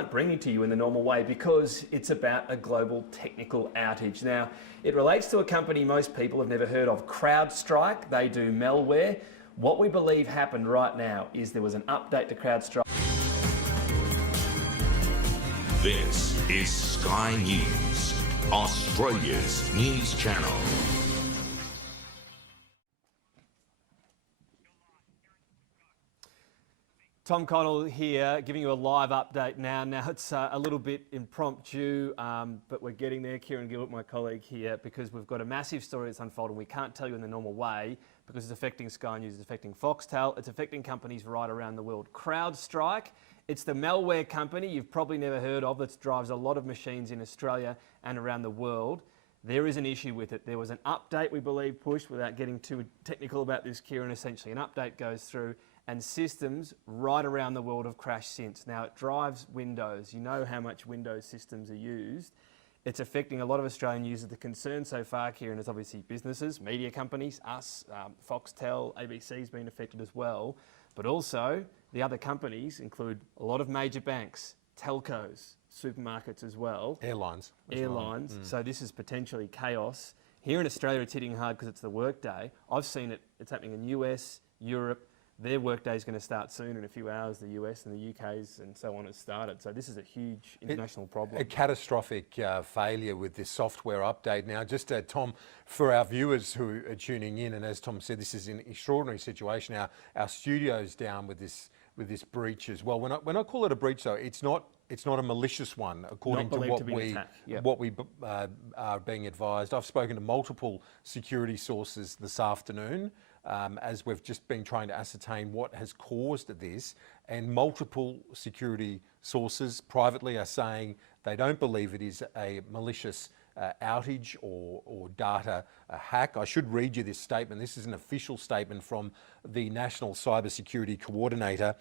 aren't bringing to you in the normal way because it's about a global technical outage. Now, it relates to a company most people have never heard of, CrowdStrike. They do malware. What we believe happened right now is there was an update to CrowdStrike. This is Sky News, Australia's news channel. Tom Connell here, giving you a live update now. Now it's a little bit impromptu, but we're getting there. Kieran and Gilbert, my colleague here, because we've got a massive story that's unfolding. We can't tell you in the normal way because it's affecting Sky News, it's affecting Foxtel, it's affecting companies right around the world. CrowdStrike, it's the malware company you've probably never heard of that drives a lot of machines in Australia and around the world. There is an issue with it. There was an update, we believe, pushed, without getting too technical about this, Kieran. Essentially, an update goes through and systems right around the world have crashed since. Now, it drives Windows. You know how much Windows systems are used. It's affecting a lot of Australian users. The concern so far, Kieran, is obviously businesses, media companies, us, Foxtel, ABC's been affected as well. But also, the other companies include a lot of major banks, telcos, supermarkets as well. Airlines. So this is potentially chaos. Here in Australia, it's hitting hard because it's the workday. I've seen it, it's happening in US, Europe. Their workday is going to start soon in a few hours. The US and the UK's and so on has started. So this is a huge international problem. A catastrophic failure with this software update. Now, just Tom, for our viewers who are tuning in, and as Tom said, this is an extraordinary situation. Our studio's down with this breach as well. When I call it a breach, though, it's not a malicious one, according to what we are being advised. I've spoken to multiple security sources this afternoon, as we've just been trying to ascertain what has caused this, and multiple security sources privately are saying they don't believe it is a malicious outage or data hack. I should read you this statement. This is an official statement from the National Cybersecurity Coordinator.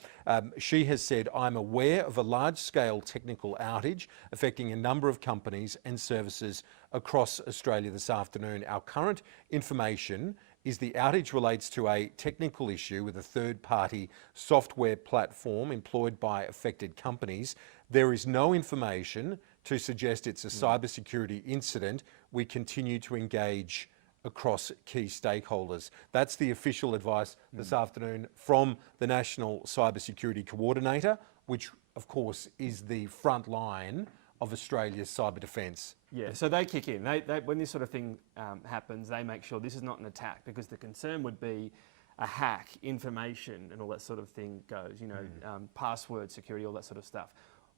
She has said, "I'm aware of a large-scale technical outage affecting a number of companies and services across Australia this afternoon. Our current information is the outage relates to a technical issue with a third-party software platform employed by affected companies. There is no information to suggest it's a cybersecurity incident. We continue to engage across key stakeholders." That's the official advice this afternoon from the National Cybersecurity Coordinator, which of course is the front line of Australia's cyber defence. Yeah, so they kick in. When this sort of thing happens, they make sure this is not an attack, because the concern would be a hack, information and all that sort of thing goes, you know, password security, all that sort of stuff.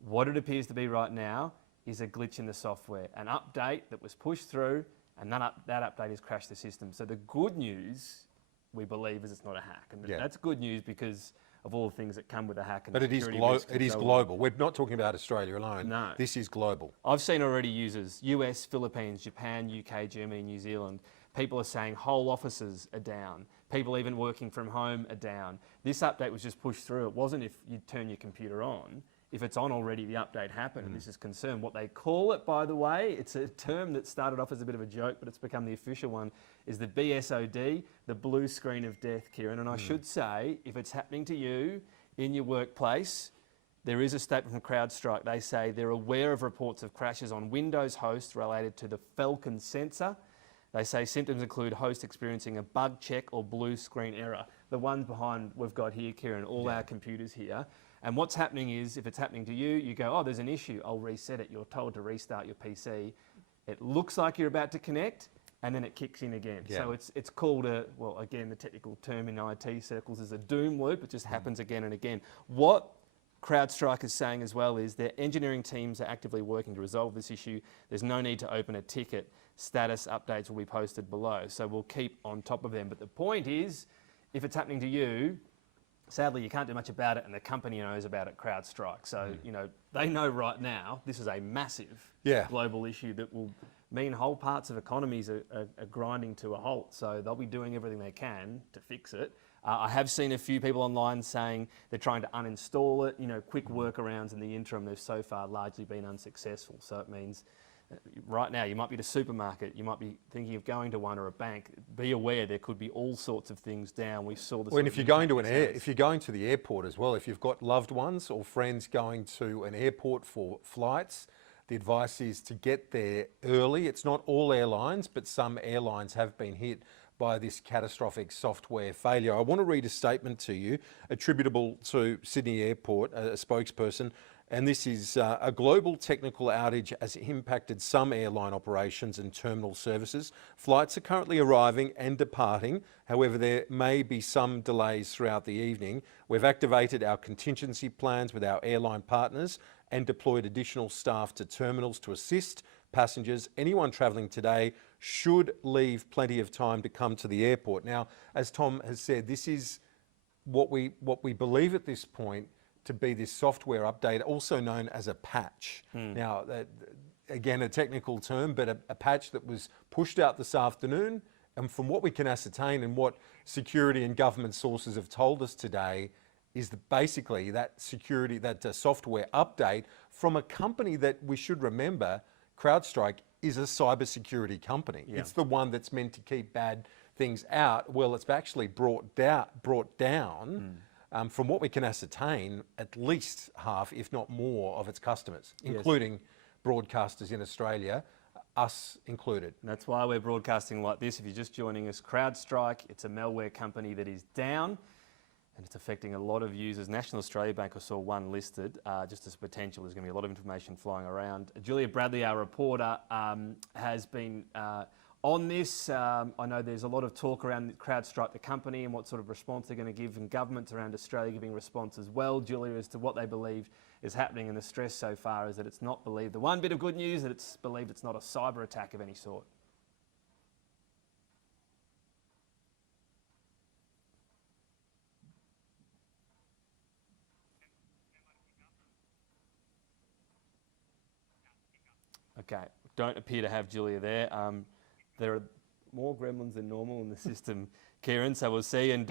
What it appears to be right now is a glitch in the software, an update that was pushed through, and that update has crashed the system. So the good news, we believe, is it's not a hack. And that's good news because of all the things that come with a hack. And but it is global. We're not talking about Australia alone. No. This is global. I've seen already users, US, Philippines, Japan, UK, Germany, New Zealand. People are saying whole offices are down. People even working from home are down. This update was just pushed through. It wasn't if you turn your computer on. If it's on already, the update happened, and this is concerned. What they call it, by the way, it's a term that started off as a bit of a joke, but it's become the official one, is the BSOD, the blue screen of death, Kieran. And I should say, if it's happening to you in your workplace, there is a statement from CrowdStrike. They say they're aware of reports of crashes on Windows hosts related to the Falcon sensor. They say symptoms include hosts experiencing a bug check or blue screen error. The ones behind we've got here, Kieran, all our computers here. And what's happening is, if it's happening to you, you go, oh, there's an issue, I'll reset it. You're told to restart your PC. It looks like you're about to connect, and then it kicks in again. Yeah. So it's called well, again, the technical term in IT circles is a doom loop. It just happens again and again. What CrowdStrike is saying as well is their engineering teams are actively working to resolve this issue. There's no need to open a ticket. Status updates will be posted below. So we'll keep on top of them. But the point is, if it's happening to you, sadly, you can't do much about it, and the company knows about it, CrowdStrike. So, you know, they know right now this is a massive global issue that will mean whole parts of economies are grinding to a halt. So they'll be doing everything they can to fix it. I have seen a few people online saying they're trying to uninstall it, you know, quick workarounds in the interim. They've so far largely been unsuccessful. So it means Right now, you might be at a supermarket, you might be thinking of going to one, or a bank. Be aware there could be all sorts of things down. We saw this. Well, and if you're going to if you're going to the airport as well, if you've got loved ones or friends going to an airport for flights, the advice is to get there early. It's not all airlines, but some airlines have been hit by this catastrophic software failure. I want to read a statement to you attributable to Sydney Airport, a spokesperson. And this is a global technical outage has impacted some airline operations and terminal services. Flights are currently arriving and departing. However, there may be some delays throughout the evening. We've activated our contingency plans with our airline partners and deployed additional staff to terminals to assist passengers. Anyone travelling today should leave plenty of time to come to the airport. Now, as Tom has said, this is what we believe at this point to be this software update, also known as a patch. Now, again, a technical term, but a patch that was pushed out this afternoon. And from what we can ascertain and what security and government sources have told us today, is that basically that software update from a company that we should remember, CrowdStrike, is a cybersecurity company. Yeah. It's the one that's meant to keep bad things out. Well, it's actually brought down. From what we can ascertain, at least half, if not more, of its customers, including broadcasters in Australia, us included. And that's why we're broadcasting like this. If you're just joining us, CrowdStrike, it's a malware company that is down, and it's affecting a lot of users. National Australia Bank, I saw one listed, just as potential. There's going to be a lot of information flying around. Julia Bradley, our reporter, has been on this. I know there's a lot of talk around CrowdStrike, the company, and what sort of response they're going to give, and governments around Australia giving response as well, Julia, as to what they believe is happening. And the stress so far is that it's not believed. The one bit of good news, that it's believed it's not a cyber attack of any sort. Okay, don't appear to have Julia there. There are more gremlins than normal in the system, Kieran, so we'll see. And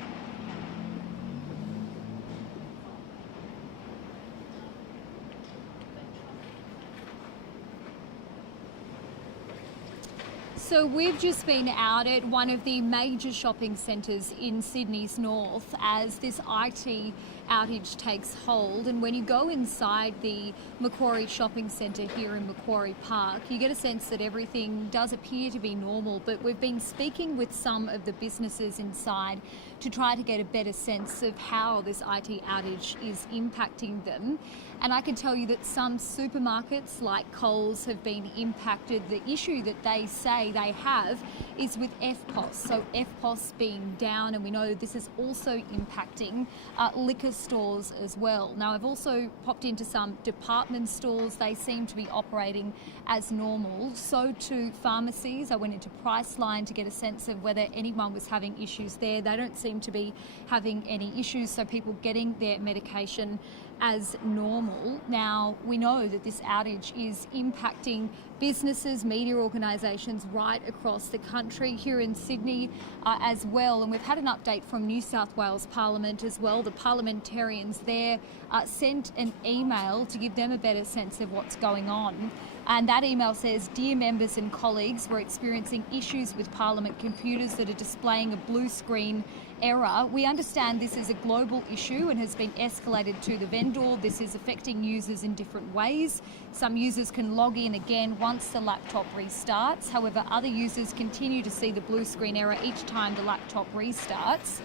So we've just been out at one of the major shopping centres in Sydney's north as this IT outage takes hold. And when you go inside the Macquarie shopping centre here in Macquarie Park, you get a sense that everything does appear to be normal. But we've been speaking with some of the businesses inside to try to get a better sense of how this IT outage is impacting them. And I can tell you that some supermarkets like Coles have been impacted. The issue that they say they have is with FPOS, so FPOS being down, and we know this is also impacting liquor stores as well. Now, I've also popped into some department stores. They seem to be operating as normal. So too pharmacies. I went into Priceline to get a sense of whether anyone was having issues there. They don't seem to be having any issues, so people getting their medication as normal. Now, we know that this outage is impacting businesses, media organisations right across the country, here in Sydney as well. And we've had an update from New South Wales Parliament as well. The parliamentarians there sent an email to give them a better sense of what's going on. And that email says, "Dear members and colleagues, we're experiencing issues with Parliament computers that are displaying a blue screen error. We understand this is a global issue and has been escalated to the vendor. This is affecting users in different ways. Some users can log in again once the laptop restarts. However, other users continue to see the blue screen error each time the laptop restarts."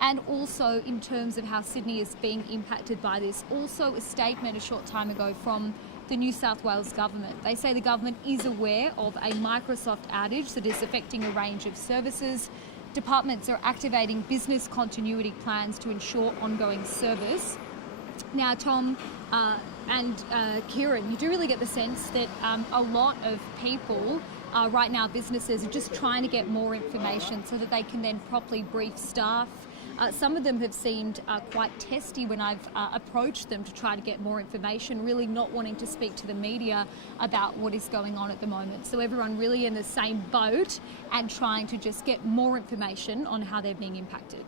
And also in terms of how Sydney is being impacted by this, also a statement a short time ago from the New South Wales government. They say the government is aware of a Microsoft outage that is affecting a range of services. Departments are activating business continuity plans to ensure ongoing service. Now, Tom and Kieran, you do really get the sense that a lot of people right now, businesses, are just trying to get more information so that they can then properly brief staff. Some of them have seemed quite testy when I've approached them to try to get more information, really not wanting to speak to the media about what is going on at the moment. So everyone really in the same boat and trying to just get more information on how they're being impacted.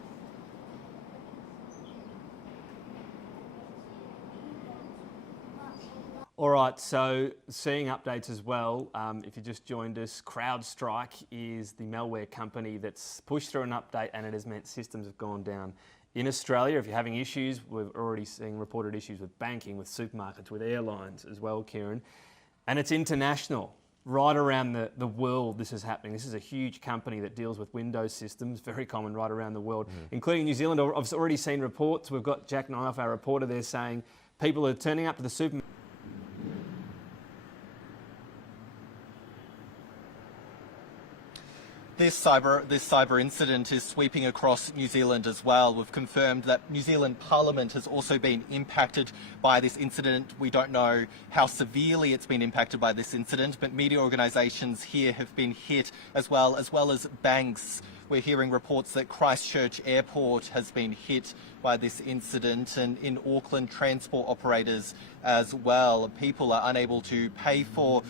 All right, so seeing updates as well. If you just joined us, CrowdStrike is the malware company that's pushed through an update and it has meant systems have gone down. In Australia, if you're having issues, we've already seen reported issues with banking, with supermarkets, with airlines as well, Kieran. And it's international. Right around the world this is happening. This is a huge company that deals with Windows systems, very common right around the world, including New Zealand. I've already seen reports. We've got Jack Knife, our reporter there, saying people are turning up to the supermarket. This cyber incident is sweeping across New Zealand as well. We've confirmed that New Zealand Parliament has also been impacted by this incident. We don't know how severely it's been impacted by this incident, but media organisations here have been hit as well as banks. We're hearing reports that Christchurch Airport has been hit by this incident, and in Auckland, transport operators as well. People are unable to pay for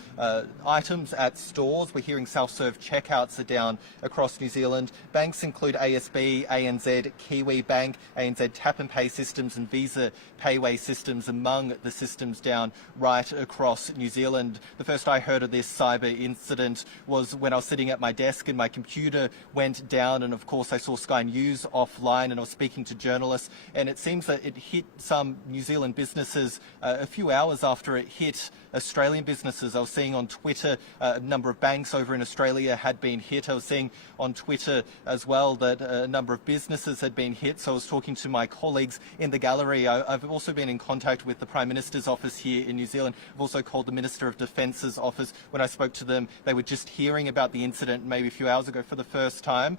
items at stores. We're hearing self-serve checkouts are down across New Zealand. Banks include ASB, ANZ, Kiwi Bank, ANZ Tap and Pay systems and Visa Payway systems among the systems down right across New Zealand. The first I heard of this cyber incident was when I was sitting at my desk and my computer went down, and of course I saw Sky News offline and I was speaking to journalists, and it seems that it hit some New Zealand businesses a few hours after it hit Australian businesses. I was seeing on Twitter a number of banks over in Australia had been hit. I was seeing on Twitter as well that a number of businesses had been hit. So I was talking to my colleagues in the gallery. I've also been in contact with the Prime Minister's office here in New Zealand. I've also called the Minister of Defence's office. When I spoke to them, they were just hearing about the incident maybe a few hours ago for the first time.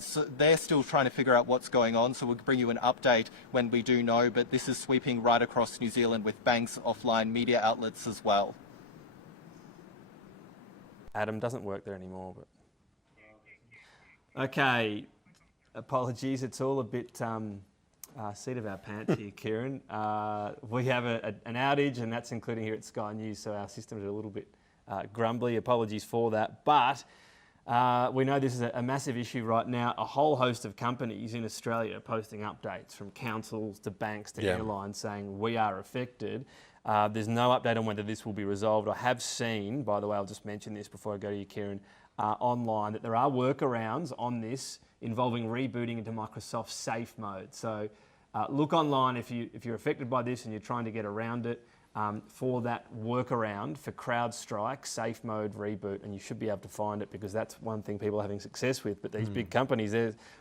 So they're still trying to figure out what's going on, so we'll bring you an update when we do know, but this is sweeping right across New Zealand with banks, offline, media outlets as well. Adam doesn't work there anymore, but... Okay, apologies, it's all a bit seat of our pants here, Kieran. We have an outage, and that's including here at Sky News, so our systems are a little bit grumbly. Apologies for that, but we know this is a massive issue right now. A whole host of companies in Australia are posting updates, from councils to banks to airlines, saying we are affected. There's no update on whether this will be resolved. I have seen, by the way, I'll just mention this before I go to you, Kieran, online, that there are workarounds on this involving rebooting into Microsoft safe mode. So look online if you're affected by this and you're trying to get around it. For that workaround for CrowdStrike, safe mode reboot, and you should be able to find it, because that's one thing people are having success with. But these big companies,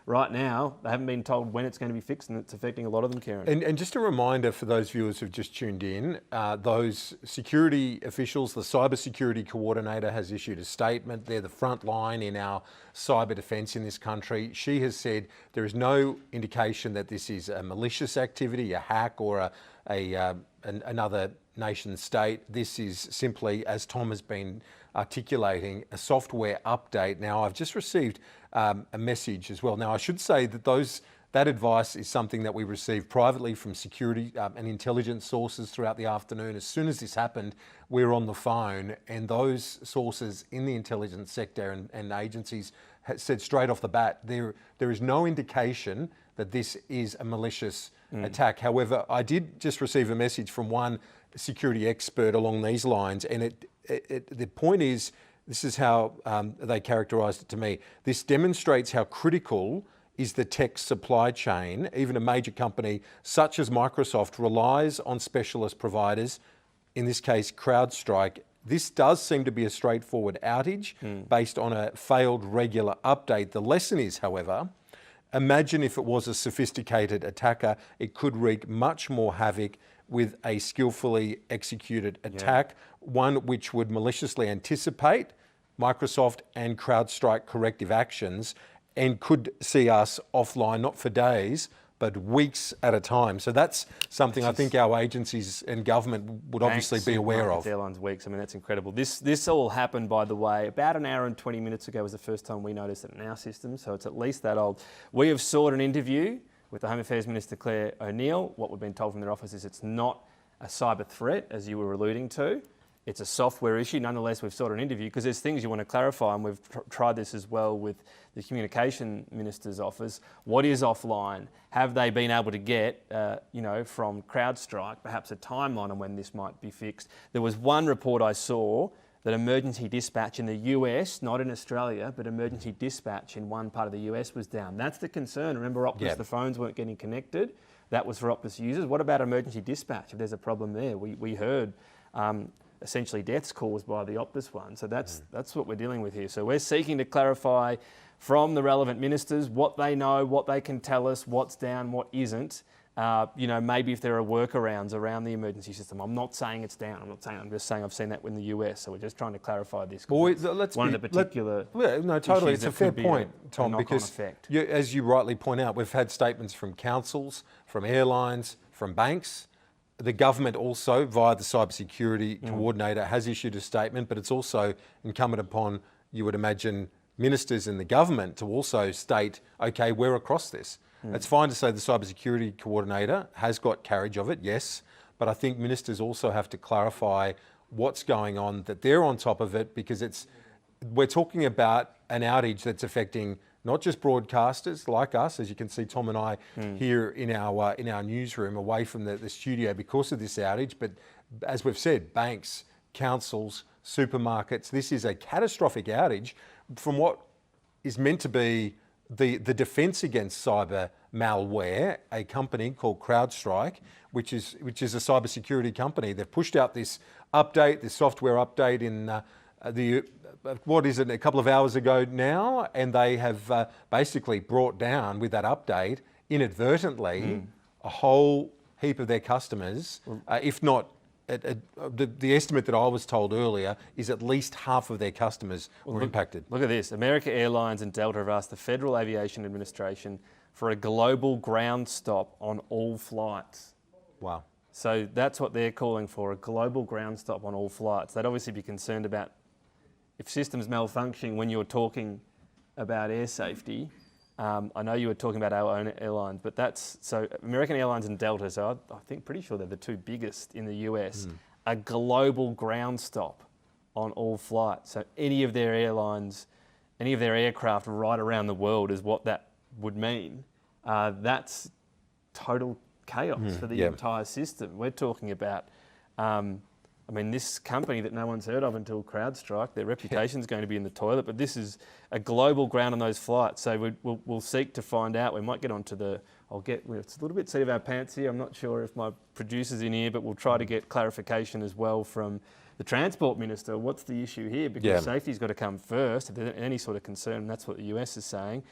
right now, they haven't been told when it's going to be fixed, and it's affecting a lot of them, Kieran. And just a reminder for those viewers who've just tuned in, those security officials, the cyber security coordinator has issued a statement. They're the front line in our cyber defence in this country. She has said there is no indication that this is a malicious activity, a hack, or another nation state. This is simply, as Tom has been articulating, a software update. Now, I've just received a message as well. Now, I should say that that advice is something that we received privately from security and intelligence sources throughout the afternoon. As soon as this happened, we were on the phone, and those sources in the intelligence sector and agencies said straight off the bat, there is no indication that this is a malicious attack. However, I did just receive a message from one security expert along these lines, and the point is, this is how they characterised it to me. This demonstrates how critical is the tech supply chain. Even a major company such as Microsoft relies on specialist providers, in this case CrowdStrike. This does seem to be a straightforward outage based on a failed regular update. The lesson is, however, imagine if it was a sophisticated attacker, it could wreak much more havoc with a skillfully executed attack, one which would maliciously anticipate Microsoft and CrowdStrike corrective actions and could see us offline, not for days, but weeks at a time. So that's something I think our agencies and government would obviously be aware of. Airlines weeks, I mean, that's incredible. This all happened, by the way, about an hour and 20 minutes ago was the first time we noticed it in our system, so it's at least that old. We have sought an interview with the Home Affairs Minister, Claire O'Neill. What we've been told from their office is it's not a cyber threat, as you were alluding to. it's a software issue. Nonetheless, we've sought an interview because there's things you want to clarify, and we've tried this as well with the Communication Minister's office. What is offline? Have they been able to get, from CrowdStrike, perhaps a timeline on when this might be fixed? There was one report I saw that emergency dispatch in the US, not in Australia, but emergency dispatch in one part of the US was down. That's the concern. Remember, Optus, the phones weren't getting connected. That was for Optus users. What about emergency dispatch if there's a problem there? We heard essentially deaths caused by the Optus one. So that's what we're dealing with here. So we're seeking to clarify from the relevant ministers what they know, what they can tell us, what's down, what isn't. Maybe if there are workarounds around the emergency system. I'm not saying it's down. I'm just saying I've seen that in the US. So we're just trying to clarify this. Well, one of the particular no, totally. It's a fair point, Tom, because effect. As you rightly point out, we've had statements from councils, from airlines, from banks. The government also, via the cybersecurity coordinator, has issued a statement, but it's also incumbent upon, you would imagine, ministers in the government to also state, okay, we're across this. It's fine to say the cybersecurity coordinator has got carriage of it, yes, but I think ministers also have to clarify what's going on, that they're on top of it, because we're talking about an outage that's affecting not just broadcasters like us, as you can see Tom and I here in our newsroom away from the studio because of this outage, but as we've said, banks, councils, supermarkets, this is a catastrophic outage from what is meant to be the defence against cyber malware, a company called CrowdStrike, which is a cybersecurity company. They've pushed out this update, this software update in a couple of hours ago now, and they have basically brought down with that update inadvertently a whole heap of their customers, if not. The estimate that I was told earlier is at least half of their customers were impacted. Look at this. America Airlines and Delta have asked the Federal Aviation Administration for a global ground stop on all flights. Wow. So that's what they're calling for, a global ground stop on all flights. They'd obviously be concerned about if systems malfunctioning when you're talking about air safety. I know you were talking about our own airlines, but so American Airlines and Delta, so I think pretty sure they're the two biggest in the US, a global ground stop on all flights. So any of their airlines, any of their aircraft right around the world is what that would mean. That's total chaos for the entire system. We're talking about, this company that no one's heard of until CrowdStrike, their reputation's going to be in the toilet, but this is a global ground on those flights. So we'll seek to find out. We might get onto it's a little bit seat of our pants here. I'm not sure if my producer's in here, but we'll try to get clarification as well from the Transport Minister. What's the issue here? Because safety's got to come first. If there's any sort of concern, that's what the US is saying.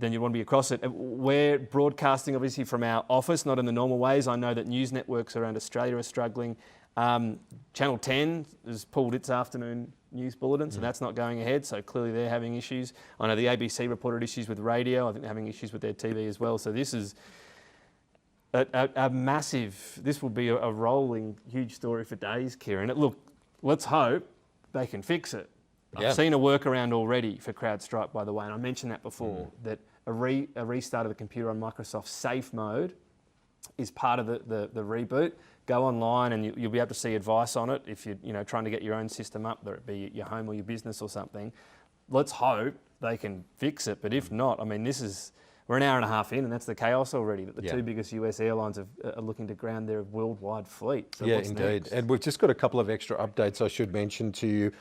Then you want to be across it. We're broadcasting obviously from our office, not in the normal ways. I know that news networks around Australia are struggling. Channel 10 has pulled its afternoon news bulletin, so that's not going ahead. So clearly they're having issues. I know the ABC reported issues with radio. I think they're having issues with their TV as well. So this is a massive, this will be a rolling, huge story for days, Kieran. Look, let's hope they can fix it. I've seen a workaround already for CrowdStrike, by the way, and I mentioned that before, that a restart of the computer on Microsoft Safe mode is part of the reboot. Go online and you'll be able to see advice on it if you're trying to get your own system up, whether it be your home or your business or something. Let's hope they can fix it, but if not, we're an hour and a half in, and that's the chaos already, that the two biggest US airlines are looking to ground their worldwide fleet. So what's indeed. next? And we've just got a couple of extra updates I should mention to you.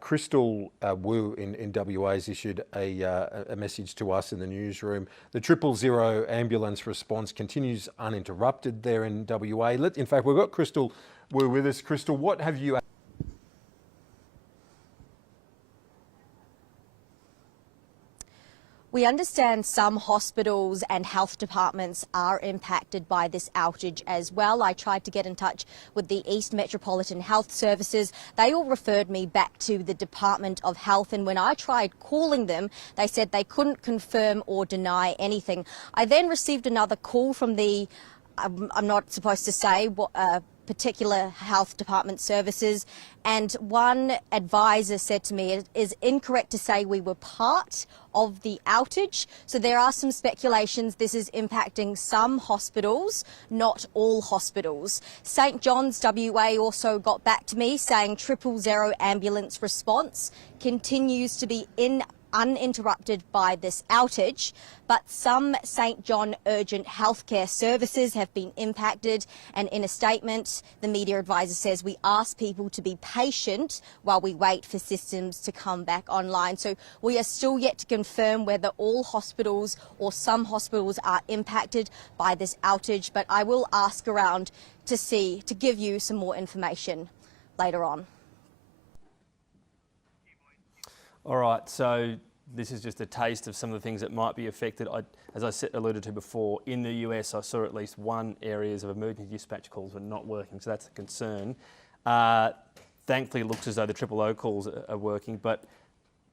Crystal Wu in WA has issued a message to us in the newsroom. The 000 ambulance response continues uninterrupted there in WA. In fact, we've got Crystal Wu with us. Crystal, what have you... We understand some hospitals and health departments are impacted by this outage as well. I tried to get in touch with the East Metropolitan Health Services. They all referred me back to the Department of Health, and when I tried calling them, they said they couldn't confirm or deny anything. I then received another call from the, I'm not supposed to say what, particular health department services. And one advisor said to me, it is incorrect to say we were part of the outage. So there are some speculations this is impacting some hospitals, not all hospitals. St John's WA also got back to me saying 000 ambulance response continues to be uninterrupted by this outage, but some St John urgent healthcare services have been impacted, and in a statement the media advisor says we ask people to be patient while we wait for systems to come back online. So we are still yet to confirm whether all hospitals or some hospitals are impacted by this outage, but I will ask around to give you some more information later on. All right, so this is just a taste of some of the things that might be affected. As I alluded to before, in the US, I saw at least one areas of emergency dispatch calls were not working, so that's a concern. Thankfully, it looks as though the 000 calls are working, but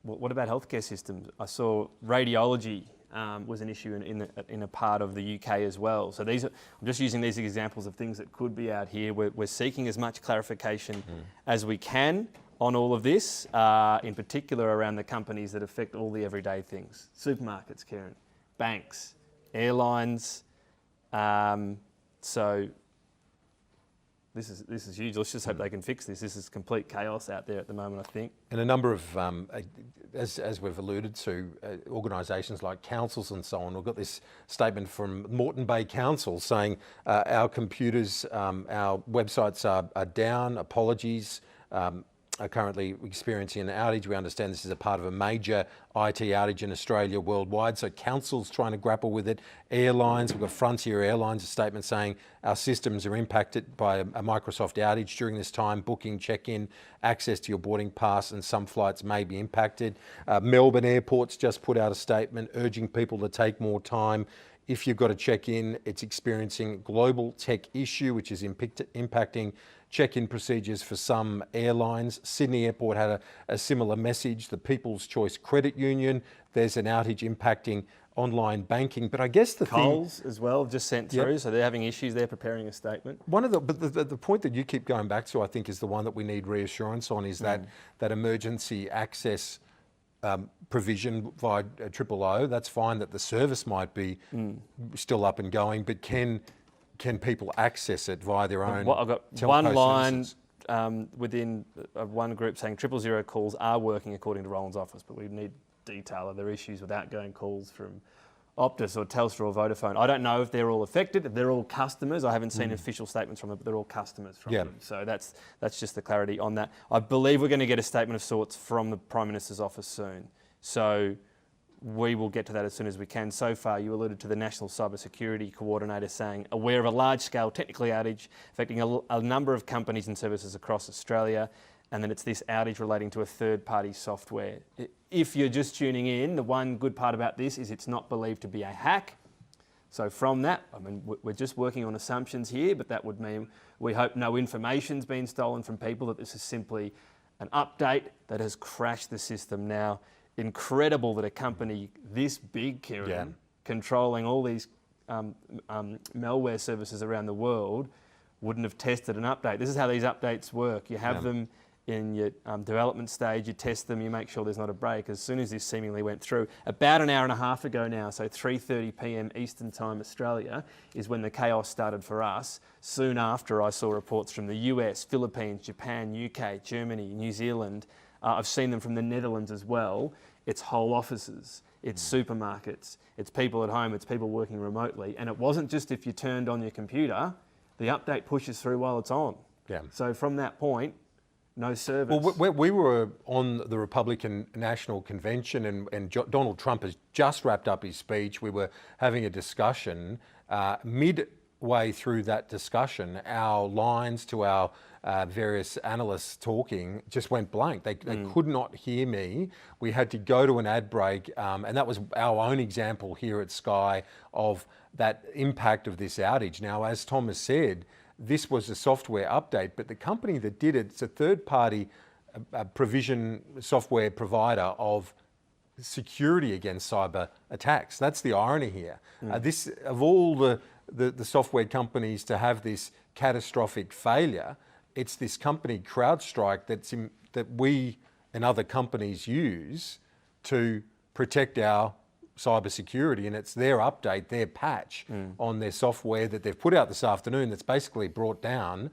what about healthcare systems? I saw radiology was an issue in a part of the UK as well. So I'm just using these examples of things that could be out here. We're seeking as much clarification as we can on all of this, in particular around the companies that affect all the everyday things. Supermarkets, Kieran, banks, airlines. So this is huge. Let's just hope they can fix this. This is complete chaos out there at the moment, I think. And a number of, as we've alluded to, organisations like councils and so on, we've got this statement from Moreton Bay Council saying our computers, our websites are down, apologies, are currently experiencing an outage. We understand this is a part of a major IT outage in Australia worldwide. So councils trying to grapple with it. Airlines, we've got Frontier Airlines, a statement saying our systems are impacted by a Microsoft outage during this time. Booking, check-in, access to your boarding pass, and some flights may be impacted. Melbourne Airport's just put out a statement urging people to take more time. If you've got to check in, it's experiencing global tech issue, which is impacting check-in procedures for some airlines. Sydney Airport had a similar message. The People's Choice Credit Union, there's an outage impacting online banking. But I guess the Coles as well just sent through, so they're having issues. They're preparing a statement. But the point that you keep going back to, I think, is the one that we need reassurance on, is that emergency access provision via 000. That's fine that the service might be still up and going, but can people access it via their own? I've got one line within one group saying 000 calls are working according to Roland's office, but we need detail. Are there issues with outgoing calls from Optus or Telstra or Vodafone? I don't know if they're all affected. If they're all customers, I haven't seen official statements from them, but they're all customers from them. So that's just the clarity on that. I believe we're going to get a statement of sorts from the Prime Minister's office soon. So we will get to that as soon as we can. So far, you alluded to the National Cybersecurity Coordinator saying, aware of a large-scale technical outage affecting a number of companies and services across Australia, and then it's this outage relating to a third-party software. If you're just tuning in, the one good part about this is it's not believed to be a hack. So from that, I mean, we're just working on assumptions here, but that would mean we hope no information's been stolen from people, that this is simply an update that has crashed the system. Now, incredible that a company this big, Kieran, controlling all these malware services around the world, wouldn't have tested an update. This is how these updates work. You have them in your development stage, you test them, you make sure there's not a break. As soon as this seemingly went through, about an hour and a half ago now, so 3:30 p.m. Eastern Time Australia, is when the chaos started for us. Soon after, I saw reports from the US, Philippines, Japan, UK, Germany, New Zealand. I've seen them from the Netherlands as well. It's whole offices, it's supermarkets, it's people at home, it's people working remotely. And it wasn't just if you turned on your computer, the update pushes through while it's on. So from that point, no service. Well, we were on the Republican National Convention, and Donald Trump has just wrapped up his speech. We were having a discussion. Midway through that discussion, our lines to our various analysts talking just went blank. They could not hear me. We had to go to an ad break, and that was our own example here at Sky of that impact of this outage. Now, as Tom has said, this was a software update, but the company that did it, it's a third-party provision software provider of security against cyber attacks. That's the irony here. This, of all the software companies to have this catastrophic failure. It's this company CrowdStrike that we and other companies use to protect our cybersecurity, and it's their update, their patch on their software that they've put out this afternoon that's basically brought down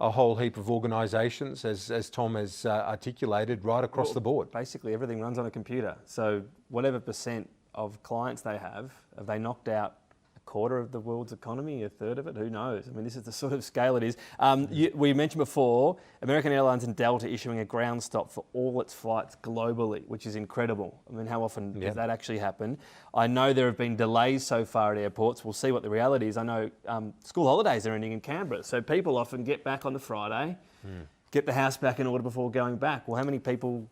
a whole heap of organisations, as Tom has articulated, right across the board. Basically, everything runs on a computer. So whatever percent of clients they have they knocked out a quarter of the world's economy, a third of it? Who knows? I mean, this is the sort of scale it is. We mentioned before, American Airlines and Delta issuing a ground stop for all its flights globally, which is incredible. I mean, how often does that actually happen? I know there have been delays so far at airports. We'll see what the reality is. I know school holidays are ending in Canberra, so people often get back on the Friday, get the house back in order before going back. Well, how many people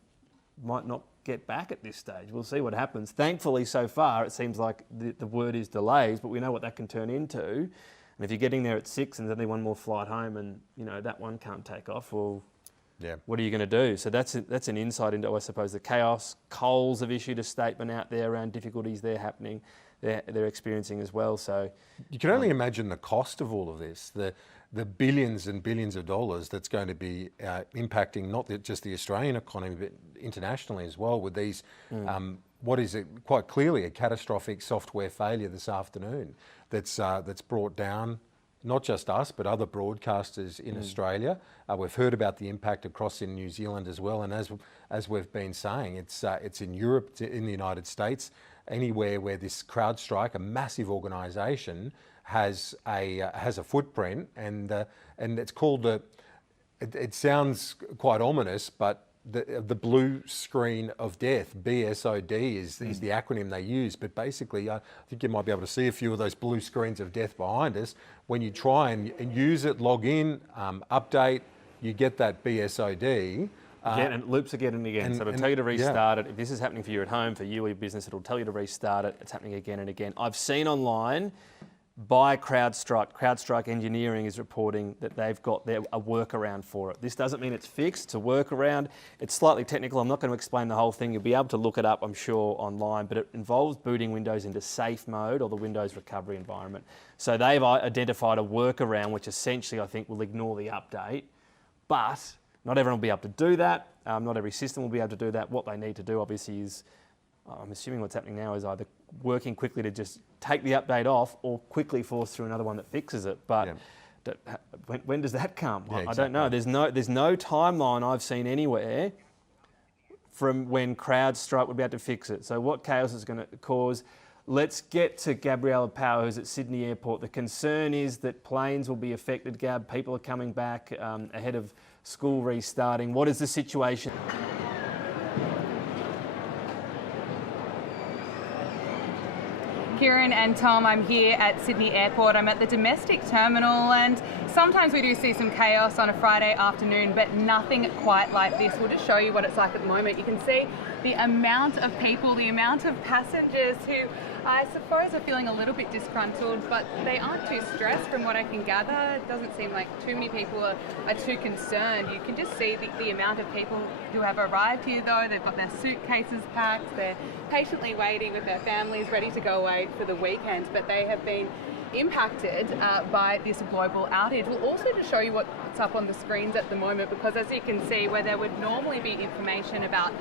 might not get back at this stage? We'll see what happens. Thankfully, so far, it seems like the word is delays, but we know what that can turn into. And if you're getting there at 6 and there's only one more flight home and, you know, that one can't take off, well, what are you going to do? So that's an insight into, I suppose, the chaos. Coles have issued a statement out there around difficulties they're experiencing as well. So you can only imagine the cost of all of this, the billions and billions of dollars that's going to be impacting not just the Australian economy, but internationally as well, with these, what is quite clearly a catastrophic software failure this afternoon that's brought down not just us, but other broadcasters in Australia. We've heard about the impact across in New Zealand as well, and as we've been saying, it's in Europe, it's in the United States, anywhere where this CrowdStrike, a massive organisation, has a footprint, and it's called it sounds quite ominous, but the blue screen of death, BSOD is the acronym they use. But basically, I think you might be able to see a few of those blue screens of death behind us. When you try and use it, log in, update, you get that BSOD. and it loops again and again. So it'll tell you to restart it. If this is happening for you at home, for you or your business, it'll tell you to restart it. It's happening again and again. I've seen online by CrowdStrike Engineering is reporting that they've got a workaround for it. This doesn't mean it's fixed, it's a workaround. It's slightly technical. I'm not going to explain the whole thing. You'll be able to look it up, I'm sure, online, but it involves booting Windows into safe mode or the Windows recovery environment. So they've identified a workaround which essentially I think will ignore the update, but not everyone will be able to do that. Not every system will be able to do that. What they need to do obviously is, I'm assuming what's happening now is either working quickly to just take the update off or quickly force through another one that fixes it. But when does that come? Yeah, I don't know. There's no timeline I've seen anywhere from when CrowdStrike would be able to fix it. So what chaos is going to cause? Let's get to Gabriella Power, who's at Sydney Airport. The concern is that planes will be affected, Gab. People are coming back ahead of school restarting. What is the situation? Kieran and Tom, I'm here at Sydney Airport. I'm at the domestic terminal, and sometimes we do see some chaos on a Friday afternoon, but nothing quite like this. We'll just show you what it's like at the moment. You can see the amount of people, the amount of passengers who I suppose are feeling a little bit disgruntled, but they aren't too stressed from what I can gather. It doesn't seem like too many people are too concerned. You can just see the amount of people who have arrived here though. They've got their suitcases packed, they're patiently waiting with their families ready to go away for the weekend, but they have been impacted by this global outage. We'll also just show you what's up on the screens at the moment, because as you can see, where there would normally be information about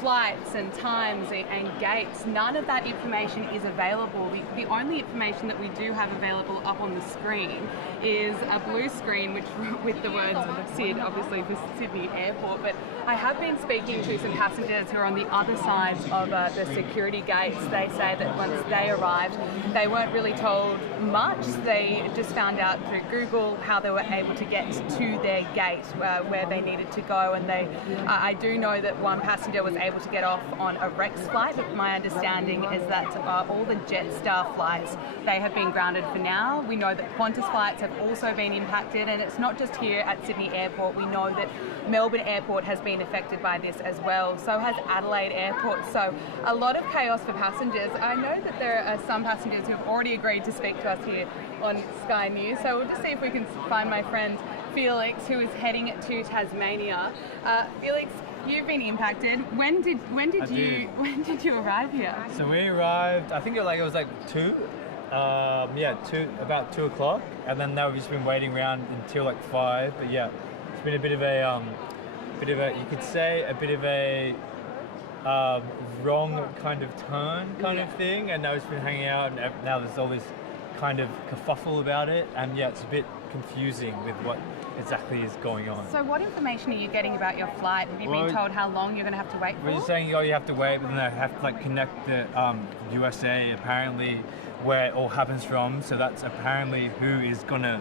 flights and times and gates, none of that information is available. The only information that we do have available up on the screen is a blue screen with the words SID, obviously for Sydney Airport. But I have been speaking to some passengers who are on the other side of the security gates. They say that once they arrived, they weren't really told much. They just found out through Google how they were able to get to their gate where they needed to go. And I do know that one passenger was able to get off on a Rex flight. My understanding is that all the Jetstar flights, they have been grounded for now. We know that Qantas flights have also been impacted, and it's not just here at Sydney Airport. We know that Melbourne Airport has been affected by this as well. So has Adelaide Airport. So a lot of chaos for passengers. I know that there are some passengers who have already agreed to speak to us here on Sky News. So we'll just see if we can find my friend Felix, who is heading to Tasmania. Felix, you've been impacted. When did you arrive here? So we arrived, I think it was like 2 about 2 o'clock, and then now we've just been waiting around until like 5. But yeah, it's been a bit of a you could say a bit of a wrong kind of turn kind of thing, and now it's been hanging out, and now there's all this kind of kerfuffle about it, and yeah, it's a bit confusing with what exactly is going on. So what information are you getting about your flight? Have you been told how long you're going to have to wait for? We're just saying, you have to wait, but then I have to like connect the USA apparently where it all happens from. So that's apparently who is going to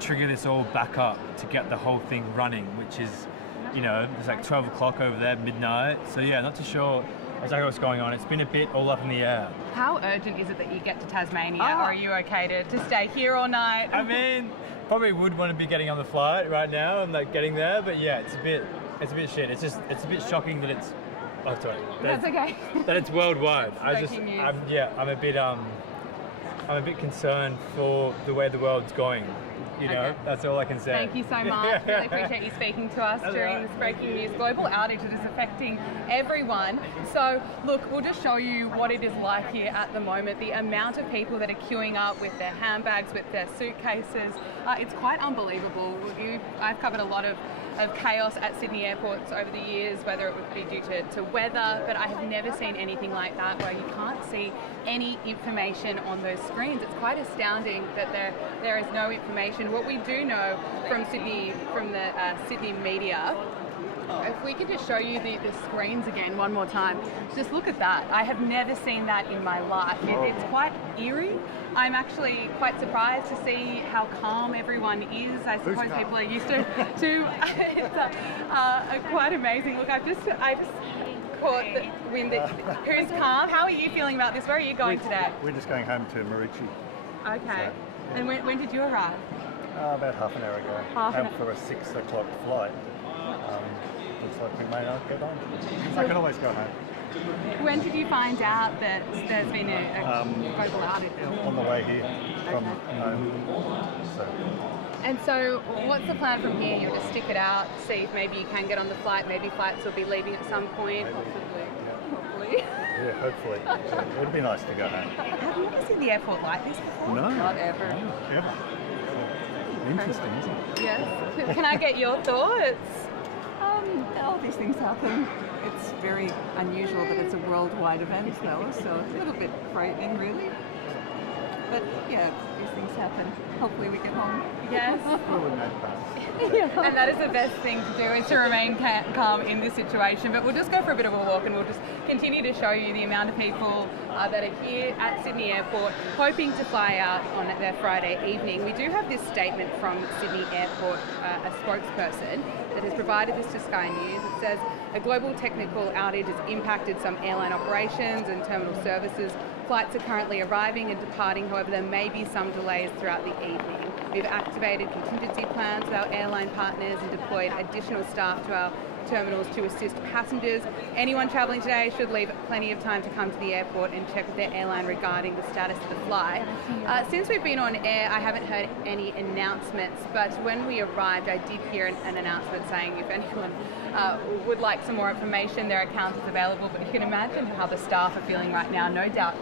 trigger this all back up to get the whole thing running, which is, it's like 12 o'clock over there, midnight. So yeah, not too sure exactly what's going on. It's been a bit all up in the air. How urgent is it that you get to Tasmania, or are you okay to stay here all night? I mean, probably would want to be getting on the flight right now and like getting there, but yeah, it's a bit shit. It's a bit shocking that it's. Oh, sorry. That's okay. That it's worldwide. Breaking news. I'm a bit concerned for the way the world's going. Okay. That's all I can say. Thank you so much. Really appreciate you speaking to us during this breaking news. Global outage that is affecting everyone. So, look, we'll just show you what it is like here at the moment. The amount of people that are queuing up with their handbags, with their suitcases. It's quite unbelievable. I've covered a lot of chaos at Sydney airports over the years, whether it would be due to weather, but I have never seen anything like that where you can't see any information on those screens. It's quite astounding that there is no information. What we do know from the Sydney media, if we could just show you the screens again one more time, just look at that. I have never seen that in my life. It's quite eerie. I'm actually quite surprised to see how calm everyone is. I suppose people are used to it's quite amazing. Look, I just caught the wind. Who's calm? How are you feeling about this? Where are you going today? We're just going home to Marucci. Okay. And when did you arrive? About half an hour ago. For a 6 o'clock flight. Looks like we may not get on. I can always go home. When did you find out that there's been a global outage? On the way here from home. And so what's the plan from here? You'll just stick it out, see if maybe you can get on the flight. Maybe flights will be leaving at some point. Hopefully. Yeah, hopefully. It would be nice to go home. Have you ever seen the airport like this before? No. Not ever. No, ever. Interesting, isn't it? Yes. Can I get your thoughts? All these things happen. It's very unusual that it's a worldwide event, though, so it's a little bit frightening, really. But yeah, these things happen. Hopefully we get home. Yes. Yeah. And that is the best thing to do, is to remain calm in this situation. But we'll just go for a bit of a walk, and we'll just continue to show you the amount of people that are here at Sydney Airport hoping to fly out on their Friday evening. We do have this statement from Sydney Airport, a spokesperson that has provided this to Sky News. It says, a global technical outage has impacted some airline operations and terminal services. Flights are currently arriving and departing, however there may be some delays throughout the evening. We've activated contingency plans with our airline partners and deployed additional staff to our terminals to assist passengers. Anyone travelling today should leave plenty of time to come to the airport and check with their airline regarding the status of the flight. Since we've been on air, I haven't heard any announcements, but when we arrived, I did hear an announcement saying if anyone would like some more information, their account is available. But you can imagine how the staff are feeling right now. No doubt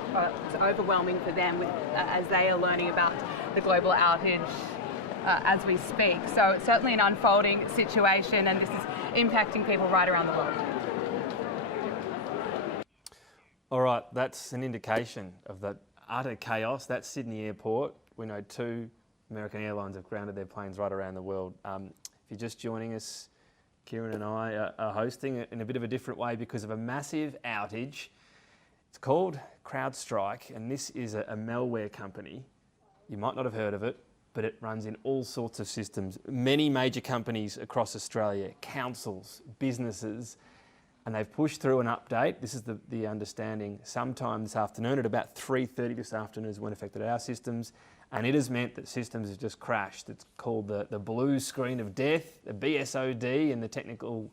it's overwhelming for them as they are learning about the global outage as we speak. So it's certainly an unfolding situation, and this is impacting people right around the world. All right, that's an indication of the utter chaos. That's Sydney Airport. We know 2 American airlines have grounded their planes right around the world. If you're just joining us, Kieran and I are hosting it in a bit of a different way because of a massive outage. It's called CrowdStrike, and this is a malware company. You might not have heard of it, but it runs in all sorts of systems. Many major companies across Australia, councils, businesses, and they've pushed through an update. This is the understanding sometime this afternoon at about 3:30 this afternoon is when it affected our systems, and it has meant that systems have just crashed. It's called the blue screen of death, the BSOD in the technical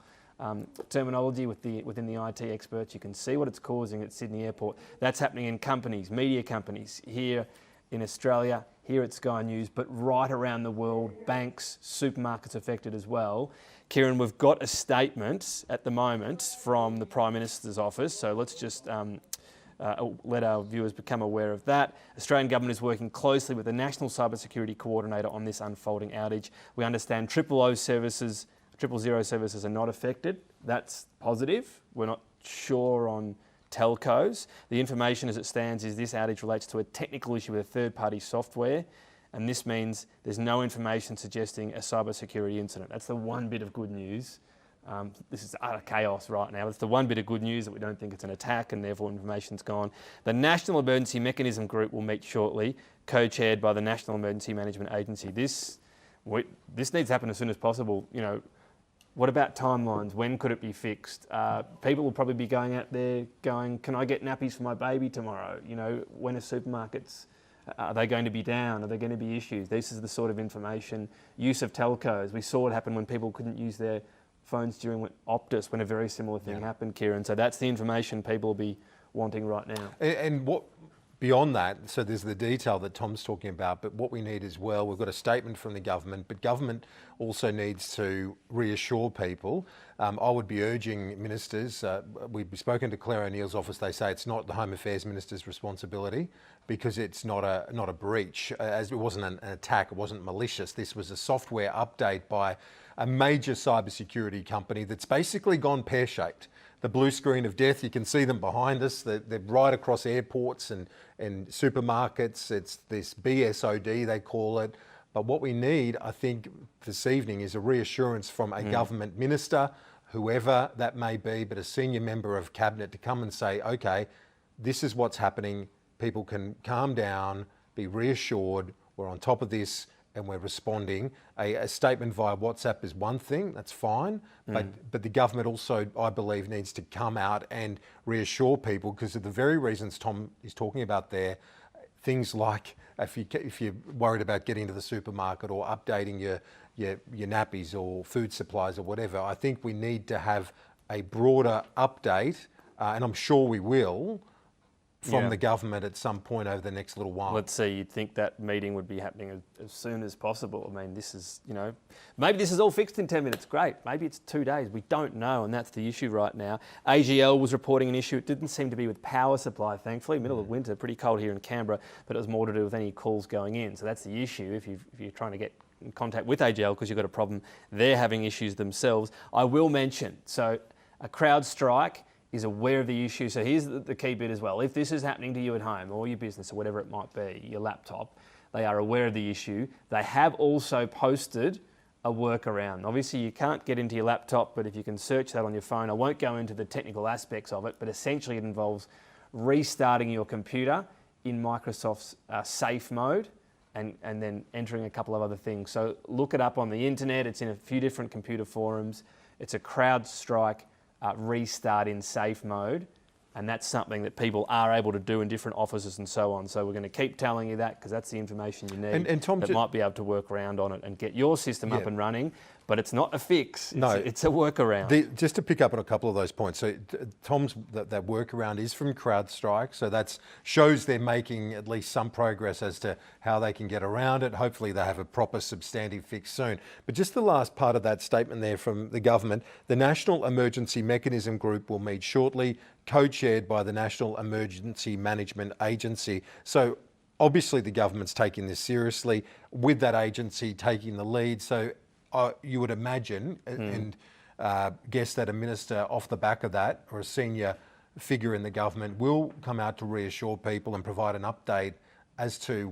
terminology within the IT experts. You can see what it's causing at Sydney Airport. That's happening in companies, media companies, here in Australia, here at Sky News, but right around the world, banks, supermarkets affected as well. Kieran, we've got a statement at the moment from the Prime Minister's office, so let's just let our viewers become aware of that. Australian government is working closely with the National Cybersecurity Coordinator on this unfolding outage. We understand 000 services are not affected. That's positive. We're not sure on telcos. The information as it stands is this outage relates to a technical issue with a third-party software, and this means there's no information suggesting a cybersecurity incident. That's the one bit of good news. This is utter chaos right now. It's the one bit of good news that we don't think it's an attack and therefore information's gone. The National Emergency Mechanism Group will meet shortly, co-chaired by the National Emergency Management Agency. This needs to happen as soon as possible. You know, what about timelines? When could it be fixed? People will probably be going out there going, can I get nappies for my baby tomorrow? You know, when are supermarkets, are they going to be down? Are there going to be issues? This is the sort of information. Use of telcos. We saw it happen when people couldn't use their phones during Optus when a very similar thing happened, Kieran. So that's the information people will be wanting right now. And what beyond that, so there's the detail that Tom's talking about, but what we need as well, we've got a statement from the government, but government also needs to reassure people. I would be urging ministers, we've spoken to Claire O'Neill's office, they say it's not the Home Affairs Minister's responsibility because it's not a breach, as it wasn't an attack, it wasn't malicious. This was a software update by a major cybersecurity company that's basically gone pear-shaped. The blue screen of death, you can see them behind us. They're right across airports and supermarkets. It's this BSOD, they call it. But what we need, I think, this evening is a reassurance from a government minister, whoever that may be, but a senior member of cabinet to come and say, okay, this is what's happening. People can calm down, be reassured. We're on top of this and we're responding. A statement via WhatsApp is one thing, that's fine, but the government also, I believe, needs to come out and reassure people because of the very reasons Tom is talking about there. Things like if you're worried about getting to the supermarket or updating your nappies or food supplies or whatever, I think we need to have a broader update, and I'm sure we will, from the government at some point over the next little while. Let's see, you'd think that meeting would be happening as soon as possible. I mean, this is, you know, maybe this is all fixed in 10 minutes, great. Maybe it's 2 days, we don't know, and that's the issue right now. AGL was reporting an issue. It didn't seem to be with power supply, thankfully. Middle of winter, pretty cold here in Canberra, but it was more to do with any calls going in. So that's the issue if you're trying to get in contact with AGL because you've got a problem. They're having issues themselves. I will mention, so a CrowdStrike is aware of the issue. So here's the key bit as well. If this is happening to you at home or your business or whatever it might be, your laptop, they are aware of the issue. They have also posted a workaround. Obviously you can't get into your laptop, but if you can search that on your phone, I won't go into the technical aspects of it, but essentially it involves restarting your computer in Microsoft's safe mode and then entering a couple of other things. So look it up on the internet. It's in a few different computer forums. It's a CrowdStrike restart in safe mode, and that's something that people are able to do in different offices and so on. So we're going to keep telling you that because that's the information you need and Tom, that might be able to work around on it and get your system up and running. But it's not a fix, it's a workaround. Just to pick up on a couple of those points. So Tom's, that workaround is from CrowdStrike. So that shows they're making at least some progress as to how they can get around it. Hopefully they have a proper substantive fix soon. But just the last part of that statement there from the government, the National Emergency Mechanism Group will meet shortly, co-chaired by the National Emergency Management Agency. So obviously the government's taking this seriously, with that agency taking the lead. So you would imagine and guess that a minister off the back of that or a senior figure in the government will come out to reassure people and provide an update as to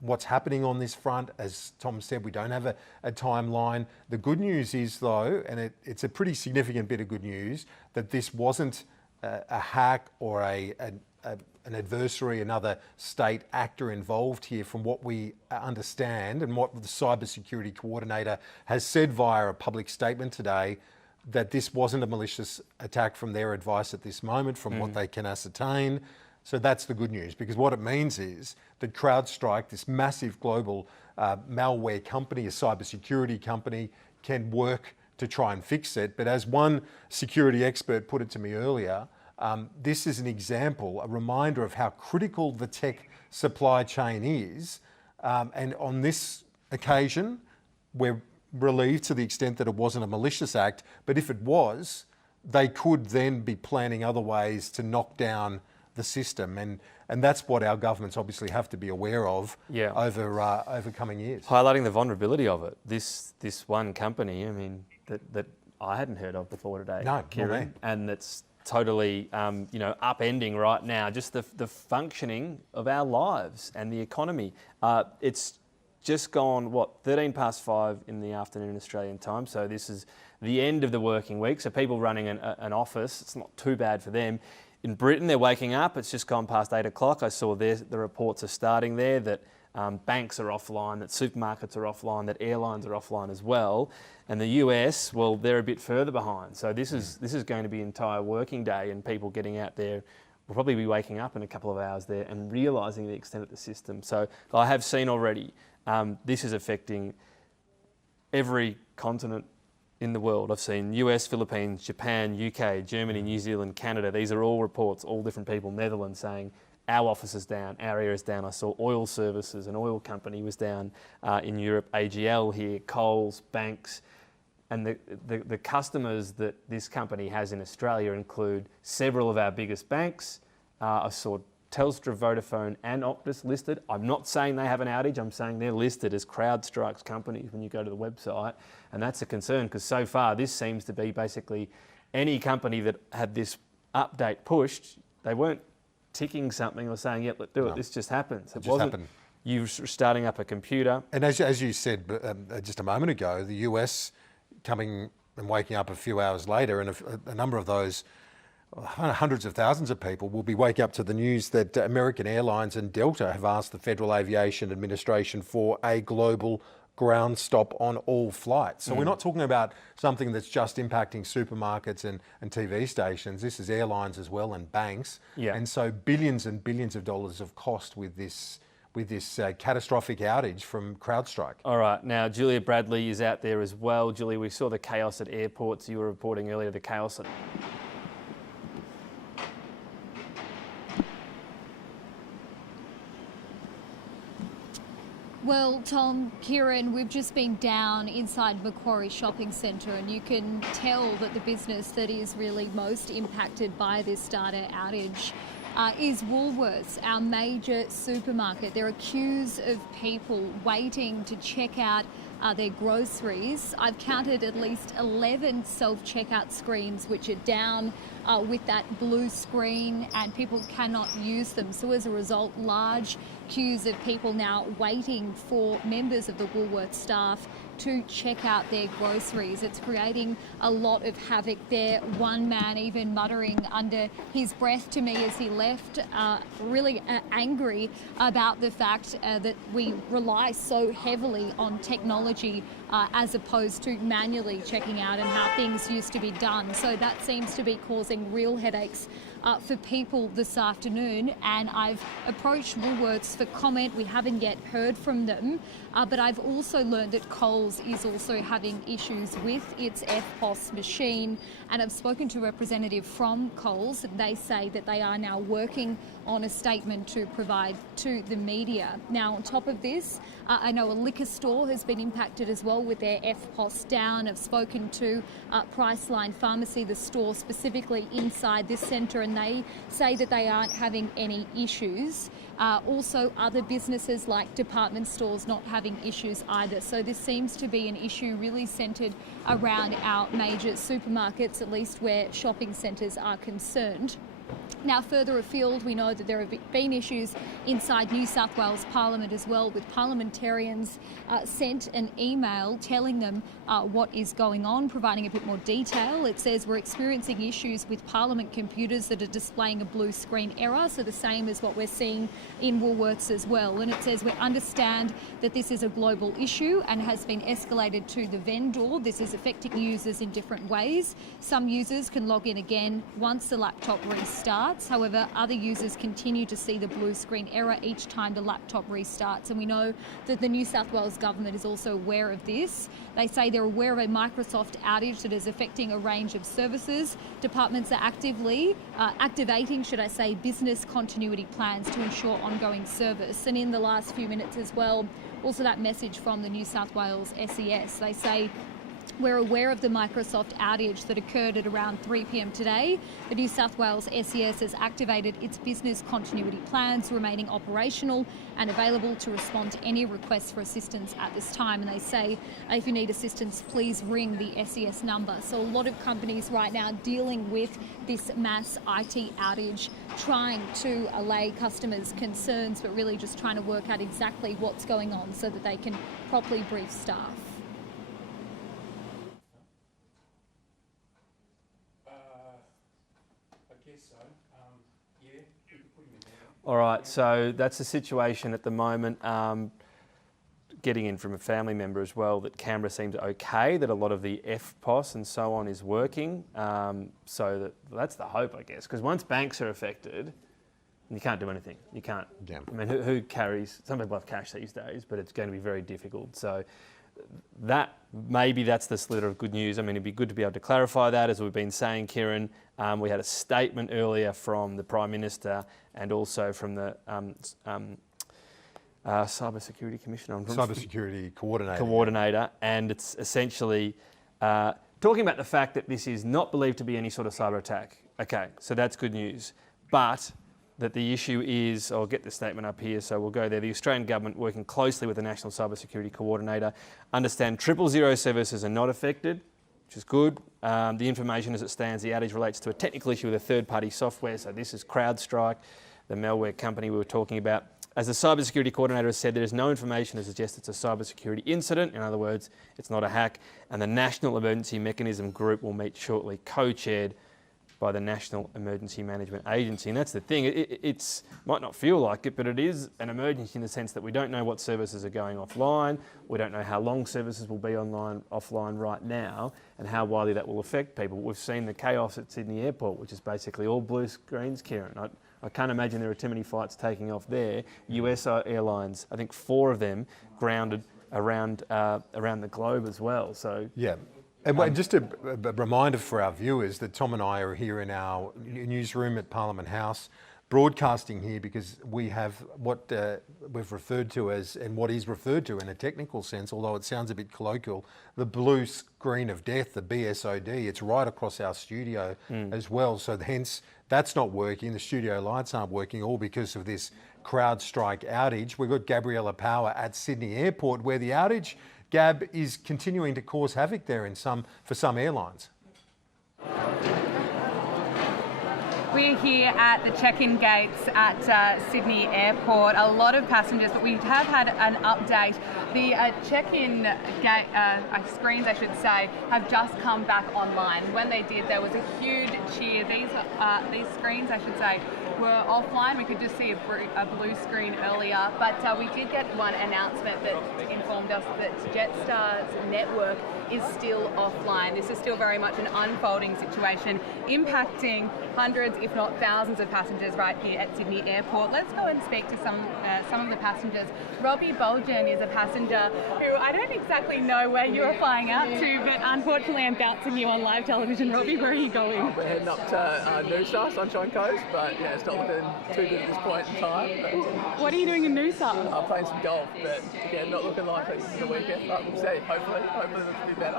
what's happening on this front. As Tom said, we don't have a timeline. The good news is though, and it's a pretty significant bit of good news, that this wasn't a hack or an adversary, another state actor involved here, from what we understand and what the cybersecurity coordinator has said via a public statement today, that this wasn't a malicious attack from their advice at this moment, from what they can ascertain. So that's the good news, because what it means is that CrowdStrike, this massive global malware company, a cybersecurity company, can work to try and fix it. But as one security expert put it to me earlier, this is an example, a reminder of how critical the tech supply chain is. And on this occasion, we're relieved to the extent that it wasn't a malicious act, but if it was, they could then be planning other ways to knock down the system, and that's what our governments obviously have to be aware of over coming years. Highlighting the vulnerability of it. This one company, I mean, that I hadn't heard of before today, No, Kieran, and that's totally upending right now just the functioning of our lives and the economy. It's just gone 13 past 5 in the afternoon Australian time, so this is the end of the working week. So people running an office, it's not too bad for them. In Britain, they're waking up. It's just gone past 8 o'clock. I saw the reports are starting there that banks are offline, that supermarkets are offline, that airlines are offline as well. And the US, well, they're a bit further behind. So this is going to be an entire working day, and people getting out there will probably be waking up in a couple of hours there and realising the extent of the system. So I have seen already this is affecting every continent in the world. I've seen US, Philippines, Japan, UK, Germany, New Zealand, Canada. These are all reports, all different people. Netherlands saying our office is down, our area is down. I saw oil services, an oil company was down in Europe, AGL here, Coles, banks. And the customers that this company has in Australia include several of our biggest banks. I saw Telstra, Vodafone and Optus listed. I'm not saying they have an outage, I'm saying they're listed as CrowdStrike's companies when you go to the website. And that's a concern because so far this seems to be basically any company that had this update pushed, they weren't ticking something or saying, yep, let's do it. This just happens. It wasn't happened. You starting up a computer. And as you said just a moment ago, the US coming and waking up a few hours later, and a number of those hundreds of thousands of people will be waking up to the news that American Airlines and Delta have asked the Federal Aviation Administration for a global ground stop on all flights. So we're not talking about something that's just impacting supermarkets and TV stations. This is airlines as well and banks. Yeah. And so billions and billions of dollars of cost with this catastrophic outage from CrowdStrike. All right, now Julia Bradley is out there as well. Julia, we saw the chaos at airports. You were reporting earlier the chaos at... Well, Tom, Kieran, we've just been down inside Macquarie Shopping Centre, and you can tell that the business that is really most impacted by this data outage is Woolworths, our major supermarket. There are queues of people waiting to check out their groceries. I've counted at least 11 self-checkout screens which are down with that blue screen, and people cannot use them. So as a result, large queues of people now waiting for members of the Woolworths staff to check out their groceries. It's creating a lot of havoc there. One man even muttering under his breath to me as he left, really angry about the fact that we rely so heavily on technology as opposed to manually checking out and how things used to be done. So that seems to be causing real headaches for people this afternoon, and I've approached Woolworths for comment. We haven't yet heard from them, but I've also learned that Coles is also having issues with its EFTPOS machine, and I've spoken to a representative from Coles. They say that they are now working on a statement to provide to the media. Now, on top of this, I know a liquor store has been impacted as well with their EFTPOS down. I've spoken to Priceline Pharmacy, the store specifically inside this centre, and they say that they aren't having any issues. Also, other businesses like department stores not having issues either. So this seems to be an issue really centred around our major supermarkets, at least where shopping centres are concerned. Now, further afield, we know that there have been issues inside New South Wales Parliament as well, with parliamentarians sent an email telling them what is going on, providing a bit more detail. It says we're experiencing issues with Parliament computers that are displaying a blue screen error, so the same as what we're seeing in Woolworths as well. And it says we understand that this is a global issue and has been escalated to the vendor. This is affecting users in different ways. Some users can log in again once the laptop restarts. However, other users continue to see the blue screen error each time the laptop restarts. And we know that the New South Wales government is also aware of this. They say they're aware of a Microsoft outage that is affecting a range of services. Departments are actively activating, business continuity plans to ensure ongoing service. And in the last few minutes as well, also that message from the New South Wales SES, they say We're aware of the Microsoft outage that occurred at around 3 p.m. today. The New South Wales SES has activated its business continuity plans, remaining operational and available to respond to any requests for assistance at this time. And they say if you need assistance, please ring the SES number. So a lot of companies right now dealing with this mass IT outage, trying to allay customers' concerns, but really just trying to work out exactly what's going on so that they can properly brief staff. All right, so that's the situation at the moment. Getting in from a family member as well that Canberra seems okay, that a lot of the FPOS and so on is working. So that's the hope, I guess, because once banks are affected, you can't do anything. You can't. Yeah. I mean, who carries? Some people have cash these days, but it's going to be very difficult. So maybe that's the slither of good news. I mean, it'd be good to be able to clarify that, as we've been saying, Kieran. We had a statement earlier from the Prime Minister and also from the Cyber Security Commissioner. Cyber Security Coordinator. Coordinator, and it's essentially talking about the fact that this is not believed to be any sort of cyber attack. Okay, so that's good news. But that the issue is, I'll get the statement up here, so we'll go there. The Australian Government, working closely with the National Cyber Security Coordinator, understand 000 services are not affected, which is good. The information as it stands, the outage relates to a technical issue with a third-party software, so this is CrowdStrike, the malware company we were talking about. As the Cyber Security Coordinator has said, there is no information to suggest it's a cyber security incident. In other words, it's not a hack. And the National Emergency Mechanism Group will meet shortly, co-chaired by the National Emergency Management Agency. And that's the thing, it might not feel like it, but it is an emergency in the sense that we don't know what services are going offline, we don't know how long services will be offline right now, and how widely that will affect people. We've seen the chaos at Sydney Airport, which is basically all blue screens, Kieran. I can't imagine there are too many flights taking off there. US airlines, I think 4 of them grounded around the globe as well. So yeah. And just a reminder for our viewers that Tom and I are here in our newsroom at Parliament House, broadcasting here because we have what we've referred to as, and what is referred to in a technical sense, although it sounds a bit colloquial, the blue screen of death, the BSOD. It's right across our studio as well. So hence, that's not working. The studio lights aren't working, all because of this CrowdStrike outage. We've got Gabriella Power at Sydney Airport, where the outage, Gab, is continuing to cause havoc there for some airlines. We're here at the check-in gates at Sydney Airport. A lot of passengers, but we have had an update. The check-in gate screens, I should say, have just come back online. When they did, there was a huge cheer. These screens, I should say, were offline. We could just see a blue screen earlier, but we did get one announcement that informed us that Jetstar's network is still offline. This is still very much an unfolding situation, impacting hundreds, if not thousands, of passengers right here at Sydney Airport. Let's go and speak to some of the passengers. Robbie Bolgen is a passenger who I don't exactly know where you are flying out to, but unfortunately I'm bouncing you on live television. Robbie, where are you going? We're heading up to Noosa, Sunshine Coast, but yeah, it's not looking too good at this point in time. What are you doing in Noosa? I'm playing some golf, but yeah, not looking likely the weekend, but we'll see. Hopefully it'll be better.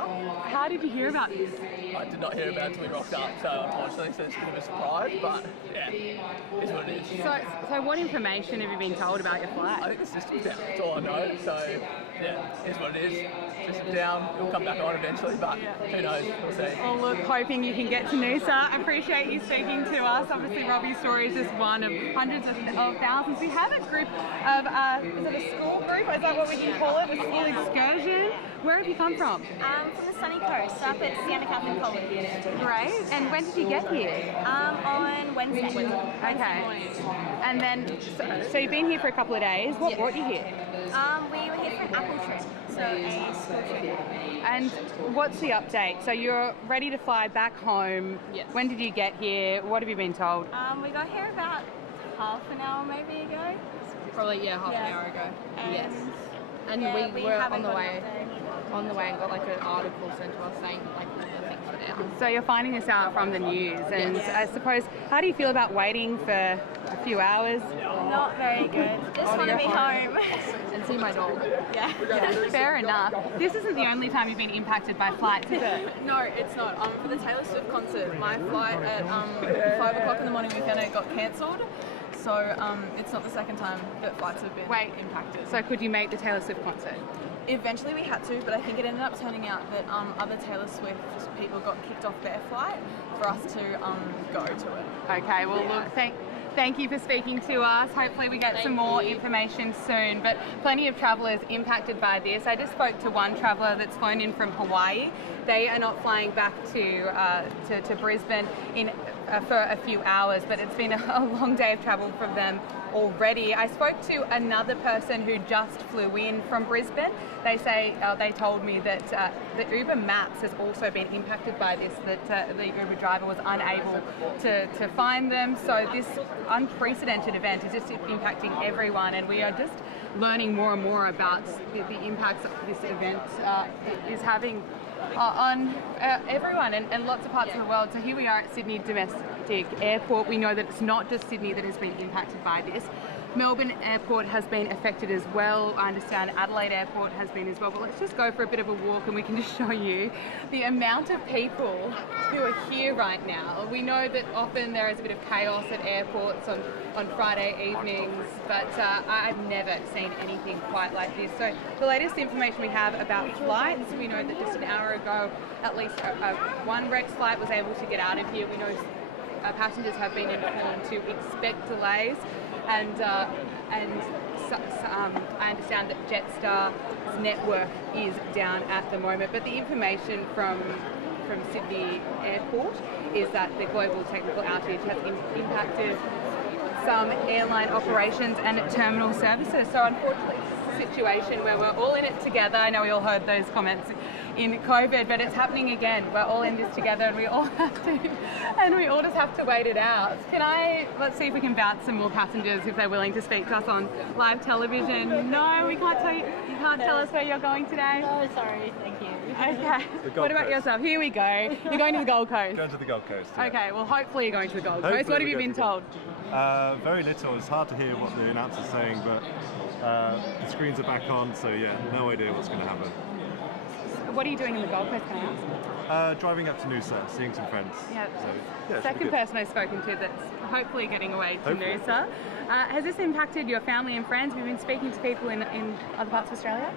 How did you hear about this? I did not hear about it until we rocked up, so unfortunately, so it's a bit of a surprise, but yeah, it's what it is. So what information have you been told about your flight? I think the system's down, that's all I know, so yeah, it's what it is. System's down, it'll come back on eventually, but who knows, we'll see. Well, look, hoping you can get to Noosa. I appreciate you speaking to us. Obviously, Robbie's story is just one of hundreds of thousands. We have a group of, is it a school group? Is that what we can call it? A school excursion? Where have you come from? From the sunny coast, up at Sienna Catholic College. Great. And when did you get here? On Wednesday. Okay. And then, so you've been here for a couple of days. What brought you here? We were here for an apple trip, so a school trip. And what's the update? So you're ready to fly back home. Yes. When did you get here? What have you been told? We got here about half an hour maybe ago. Probably, half an hour ago. Yes. And we were on the way and got like an article sent to us saying like all the things that now. So you're finding this out from the news, and I suppose, how do you feel about waiting for a few hours? Not very good. Just want to be home. And see my dog. Yeah. Fair enough. This isn't the only time you've been impacted by flights, is it? No, it's not. For the Taylor Swift concert, my flight at 5 o'clock in the morning weekend got cancelled. So it's not the second time that flights have been impacted. So could you make the Taylor Swift concert? Eventually we had to, but I think it ended up turning out that other Taylor Swift people got kicked off their flight for us to go to it. Okay, well look, thank you for speaking to us. Hopefully we get some more information soon, but plenty of travellers impacted by this. I just spoke to one traveller that's flown in from Hawaii. They are not flying back to Brisbane for a few hours, but it's been a long day of travel from them already. I spoke to another person who just flew in from Brisbane. They told me that the Uber Maps has also been impacted by this, that the Uber driver was unable to find them. So this unprecedented event is just impacting everyone, and we are just learning more and more about the impacts this event is having on everyone and lots of parts of the world. So here we are at Sydney Domestic Airport. We know that it's not just Sydney that has been impacted by this. Melbourne Airport has been affected as well. I understand Adelaide Airport has been as well. But let's just go for a bit of a walk and we can just show you the amount of people who are here right now. We know that often there is a bit of chaos at airports on Friday evenings, but I've never seen anything quite like this. So the latest information we have about flights, we know that just an hour ago, at least one Rex flight was able to get out of here. We know passengers have been informed to expect delays. And I understand that Jetstar's network is down at the moment. But the information from Sydney Airport is that the global technical outage has impacted some airline operations and terminal services. So unfortunately, it's a situation where we're all in it together. I know we all heard those comments in COVID, but it's happening again. We're all in this together, and we all just have to wait it out. Let's see if we can bounce some more passengers if they're willing to speak to us on live television. No, we can't tell you. You can't tell us where you're going today. No, sorry, thank you. Okay. What about yourself? Here we go. You're going to the Gold Coast. Going to the Gold Coast. Yeah. Okay. Well, hopefully you're going to the Gold Coast. What have you been told? Very little. It's hard to hear what the announcer's saying, but the screens are back on, so yeah, no idea what's going to happen. What are you doing in the Gold Coast, can I ask? Driving up to Noosa, seeing some friends. Yeah. So, yeah, Second person I've spoken to that's hopefully getting away to Noosa. Has this impacted your family and friends? Have you been speaking to people in other parts of Australia?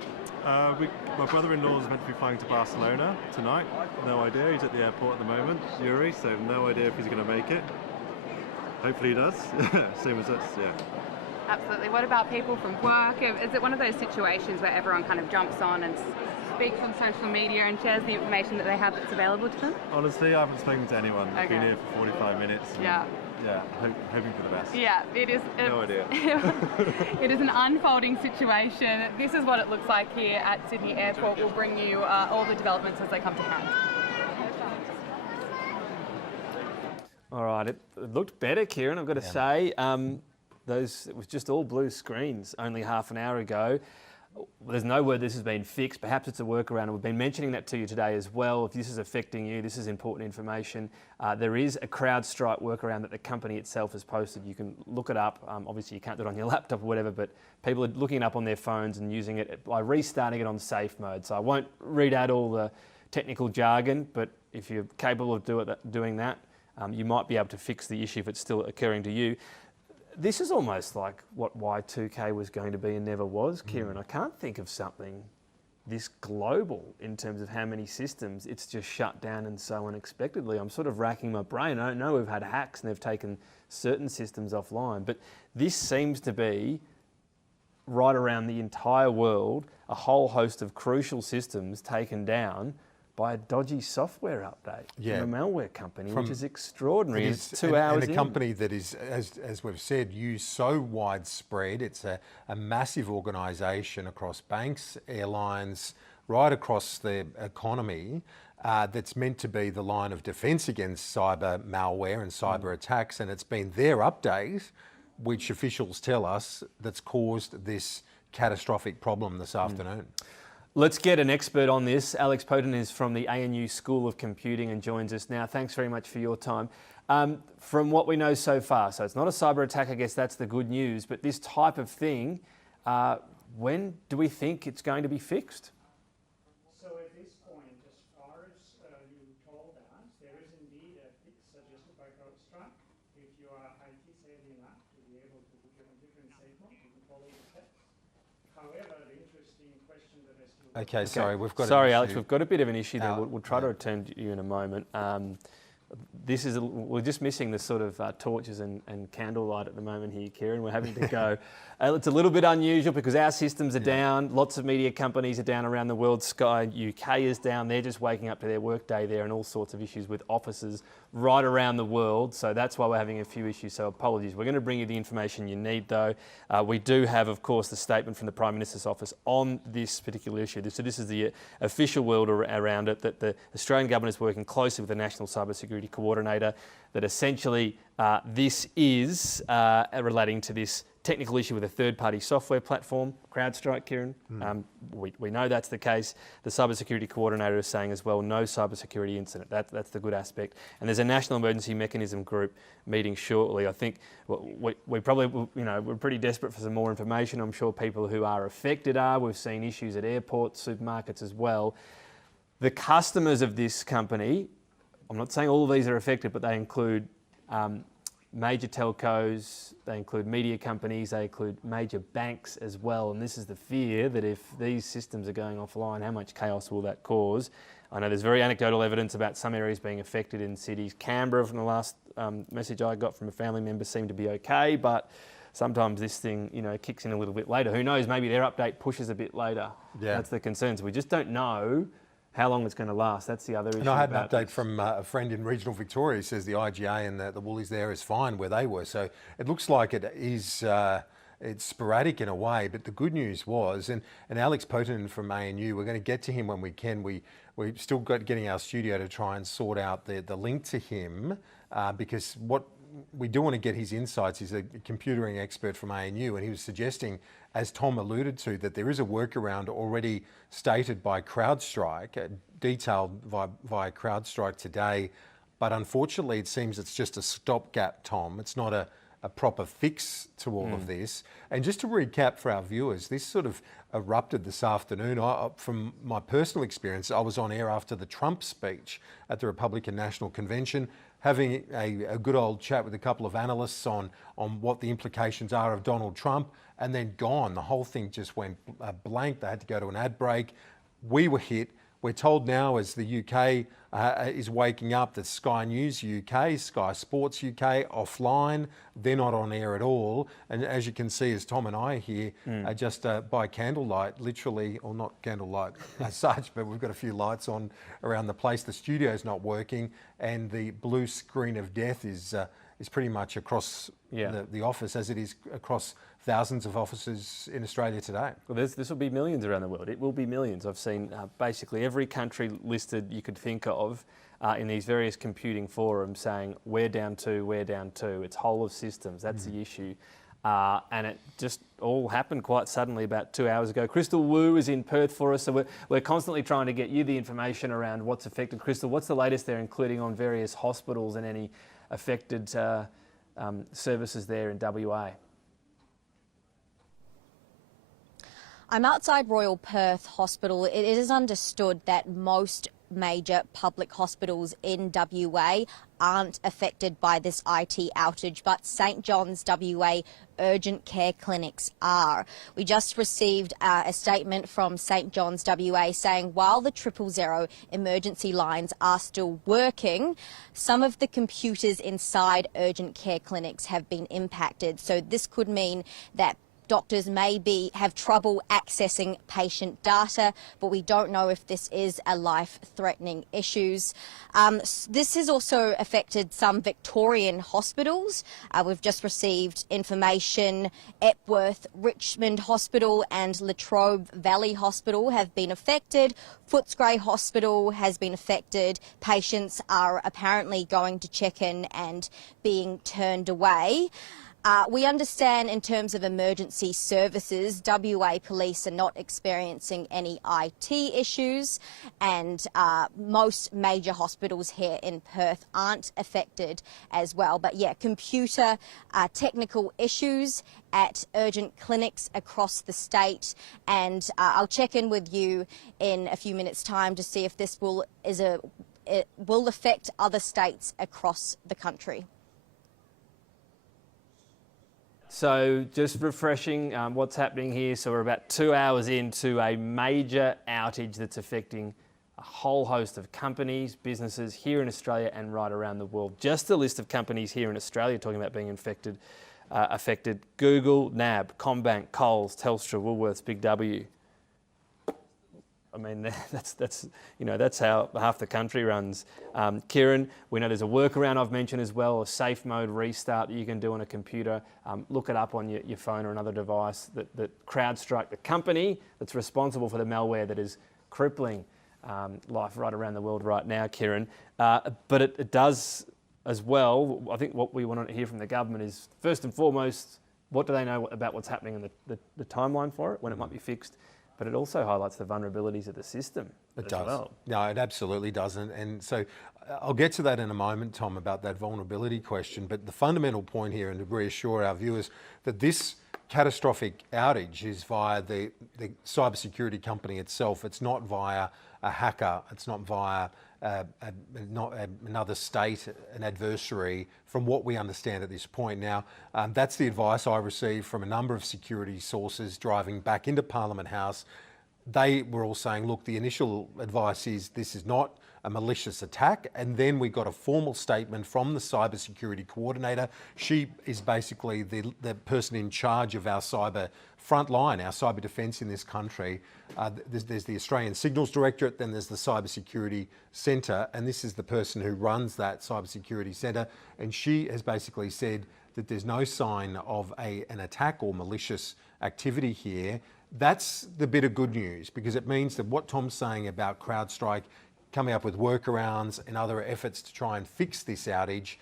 My brother-in-law is meant to be flying to Barcelona tonight. No idea. He's at the airport at the moment, Yuri, so no idea if he's going to make it. Hopefully he does. Same as us, yeah. Absolutely. What about people from work? Is it one of those situations where everyone kind of jumps on and speaks on social media and shares the information that they have that's available to them? Honestly, I haven't spoken to anyone. I've been here for 45 minutes. Yeah. Yeah, hoping for the best. Yeah, it is. No idea. It is an unfolding situation. This is what it looks like here at Sydney Airport. We'll bring you all the developments as they come to hand. All right, it looked better, Kieran, I've got to say. It was just all blue screens only half an hour ago. There's no word this has been fixed. Perhaps it's a workaround, and we've been mentioning that to you today as well. If this is affecting you, this is important information. There is a CrowdStrike workaround that the company itself has posted. You can look it up. Obviously, you can't do it on your laptop or whatever, but people are looking it up on their phones and using it by restarting it on safe mode. So I won't read out all the technical jargon, but if you're capable of doing that, you might be able to fix the issue if it's still occurring to you. This is almost like what Y2K was going to be and never was, Kieran. I can't think of something this global in terms of how many systems it's just shut down and so unexpectedly. I'm sort of racking my brain. I know we've had hacks and they've taken certain systems offline, but this seems to be right around the entire world, a whole host of crucial systems taken down by a dodgy software update from a malware company, which is extraordinary. It's 2 hours in. And a company that is, as we've said, used so widespread. It's a massive organisation across banks, airlines, right across the economy, that's meant to be the line of defence against cyber malware and cyber attacks. And it's been their update, which officials tell us, that's caused this catastrophic problem this afternoon. Let's get an expert on this. Alex Poten is from the ANU School of Computing and joins us now. Thanks very much for your time. From what we know so far, so it's not a cyber attack, I guess that's the good news, but this type of thing, when do we think it's going to be fixed? So at this point, as far as you told us, there is indeed a fix suggested by CrowdStrike. If you are IT savvy enough to be able to put your computer in safe mode, you can follow the steps. However, the interesting question that I still... Okay, sorry, we've got... Sorry, Alex, we've got a bit of an issue there. We'll try to return to you in a moment. We're just missing the sort of torches and candlelight at the moment here, Kieran. We're having to go. It's a little bit unusual because our systems are down. Lots of media companies are down around the world. Sky UK is down. They're just waking up to their workday there and all sorts of issues with offices right around the world. So that's why we're having a few issues. So apologies. We're going to bring you the information you need, though. We do have, of course, the statement from the Prime Minister's office on this particular issue. So this is the official world around it, that the Australian government is working closely with the National Cybersecurity Coordinator, that essentially this is relating to this technical issue with a third-party software platform, CrowdStrike, Kieran. We know that's the case. The Cybersecurity Coordinator is saying as well, no cybersecurity incident. That's the good aspect. And there's a National Emergency Mechanism group meeting shortly. I think we probably, we're pretty desperate for some more information. I'm sure people who are affected are. We've seen issues at airports, supermarkets as well. The customers of this company, I'm not saying all of these are affected, but they include major telcos, they include media companies, they include major banks as well. And this is the fear that if these systems are going offline, how much chaos will that cause? I know there's very anecdotal evidence about some areas being affected in cities. Canberra, from the last message I got from a family member, seemed to be okay, but sometimes this thing, kicks in a little bit later. Who knows, maybe their update pushes a bit later. Yeah. That's the concern. So we just don't know how long it's going to last. That's the other issue. And I had an update from a friend in regional Victoria who says the IGA and the Woolies there is fine where they were. So it looks like it is, it's sporadic in a way, but the good news was, and Alex Poten from ANU, we're going to get to him when we can. We're still getting our studio to try and sort out the link to him because what we do want to get his insights. He's a computering expert from ANU, and he was suggesting, as Tom alluded to, that there is a workaround already stated by CrowdStrike, detailed via CrowdStrike today, but unfortunately it seems it's just a stopgap, Tom. It's not a proper fix to all of this. And just to recap for our viewers, this sort of erupted this afternoon. From my personal experience, I was on air after the Trump speech at the Republican National Convention, having a good old chat with a couple of analysts on what the implications are of Donald Trump, and then gone. The whole thing just went blank. They had to go to an ad break. We were hit. We're told now, as the UK is waking up, that Sky News UK, Sky Sports UK, offline. They're not on air at all. And as you can see, as Tom and I are here, just by candlelight, literally, or not candlelight as such, but we've got a few lights on around the place. The studio's not working, and the blue screen of death is pretty much across the office, as it is across thousands of offices in Australia today. Well, this will be millions around the world. It will be millions. I've seen basically every country listed you could think of in these various computing forums saying, we're down two. It's whole of systems. That's the issue. And it just all happened quite suddenly about 2 hours ago. Crystal Wu is in Perth for us, so we're constantly trying to get you the information around what's affected. Crystal, what's the latest there, including on various hospitals and any affected services there in WA? I'm outside Royal Perth Hospital. It is understood that most major public hospitals in WA aren't affected by this IT outage, but St John's WA urgent care clinics are. We just received a statement from St John's WA saying while the 000 emergency lines are still working, some of the computers inside urgent care clinics have been impacted. So this could mean that doctors may have trouble accessing patient data, but we don't know if this is a life-threatening issue. This has also affected some Victorian hospitals. We've just received information Epworth Richmond Hospital and Latrobe Valley Hospital have been affected. Footscray Hospital has been affected. Patients are apparently going to check in and being turned away. We understand in terms of emergency services, WA Police are not experiencing any IT issues, and most major hospitals here in Perth aren't affected as well. But yeah, computer technical issues at urgent clinics across the state, and I'll check in with you in a few minutes' time to see if this will affect other states across the country. So just refreshing what's happening here. So we're about 2 hours into a major outage that's affecting a whole host of companies, businesses here in Australia and right around the world. Just a list of companies here in Australia talking about being affected. Google, NAB, CommBank, Coles, Telstra, Woolworths, Big W. I mean, that's how half the country runs. Kieran, we know there's a workaround I've mentioned as well, a safe mode restart that you can do on a computer. Look it up on your phone or another device. That CrowdStrike, the company that's responsible for the malware that is crippling life right around the world right now, Kieran. But it does as well. I think what we want to hear from the government is, first and foremost, what do they know about what's happening and the timeline for it, when it might be fixed? But it also highlights the vulnerabilities of the system. It does. Well. No, it absolutely doesn't. And so I'll get to that in a moment, Tom, about that vulnerability question. But the fundamental point here, and to reassure our viewers, that this catastrophic outage is via the cybersecurity company itself. It's not via a hacker. It's not via another state, an adversary, from what we understand at this point. Now, that's the advice I received from a number of security sources driving back into Parliament House. They were all saying, look, the initial advice is this is not a malicious attack. And then we got a formal statement from the cybersecurity coordinator. She is basically the person in charge of our cyber frontline, our cyber defence in this country. There's the Australian Signals Directorate, then there's the Cybersecurity Centre, and this is the person who runs that Cybersecurity Centre. And she has basically said that there's no sign of an attack or malicious activity here. That's the bit of good news, because it means that what Tom's saying about CrowdStrike coming up with workarounds and other efforts to try and fix this outage,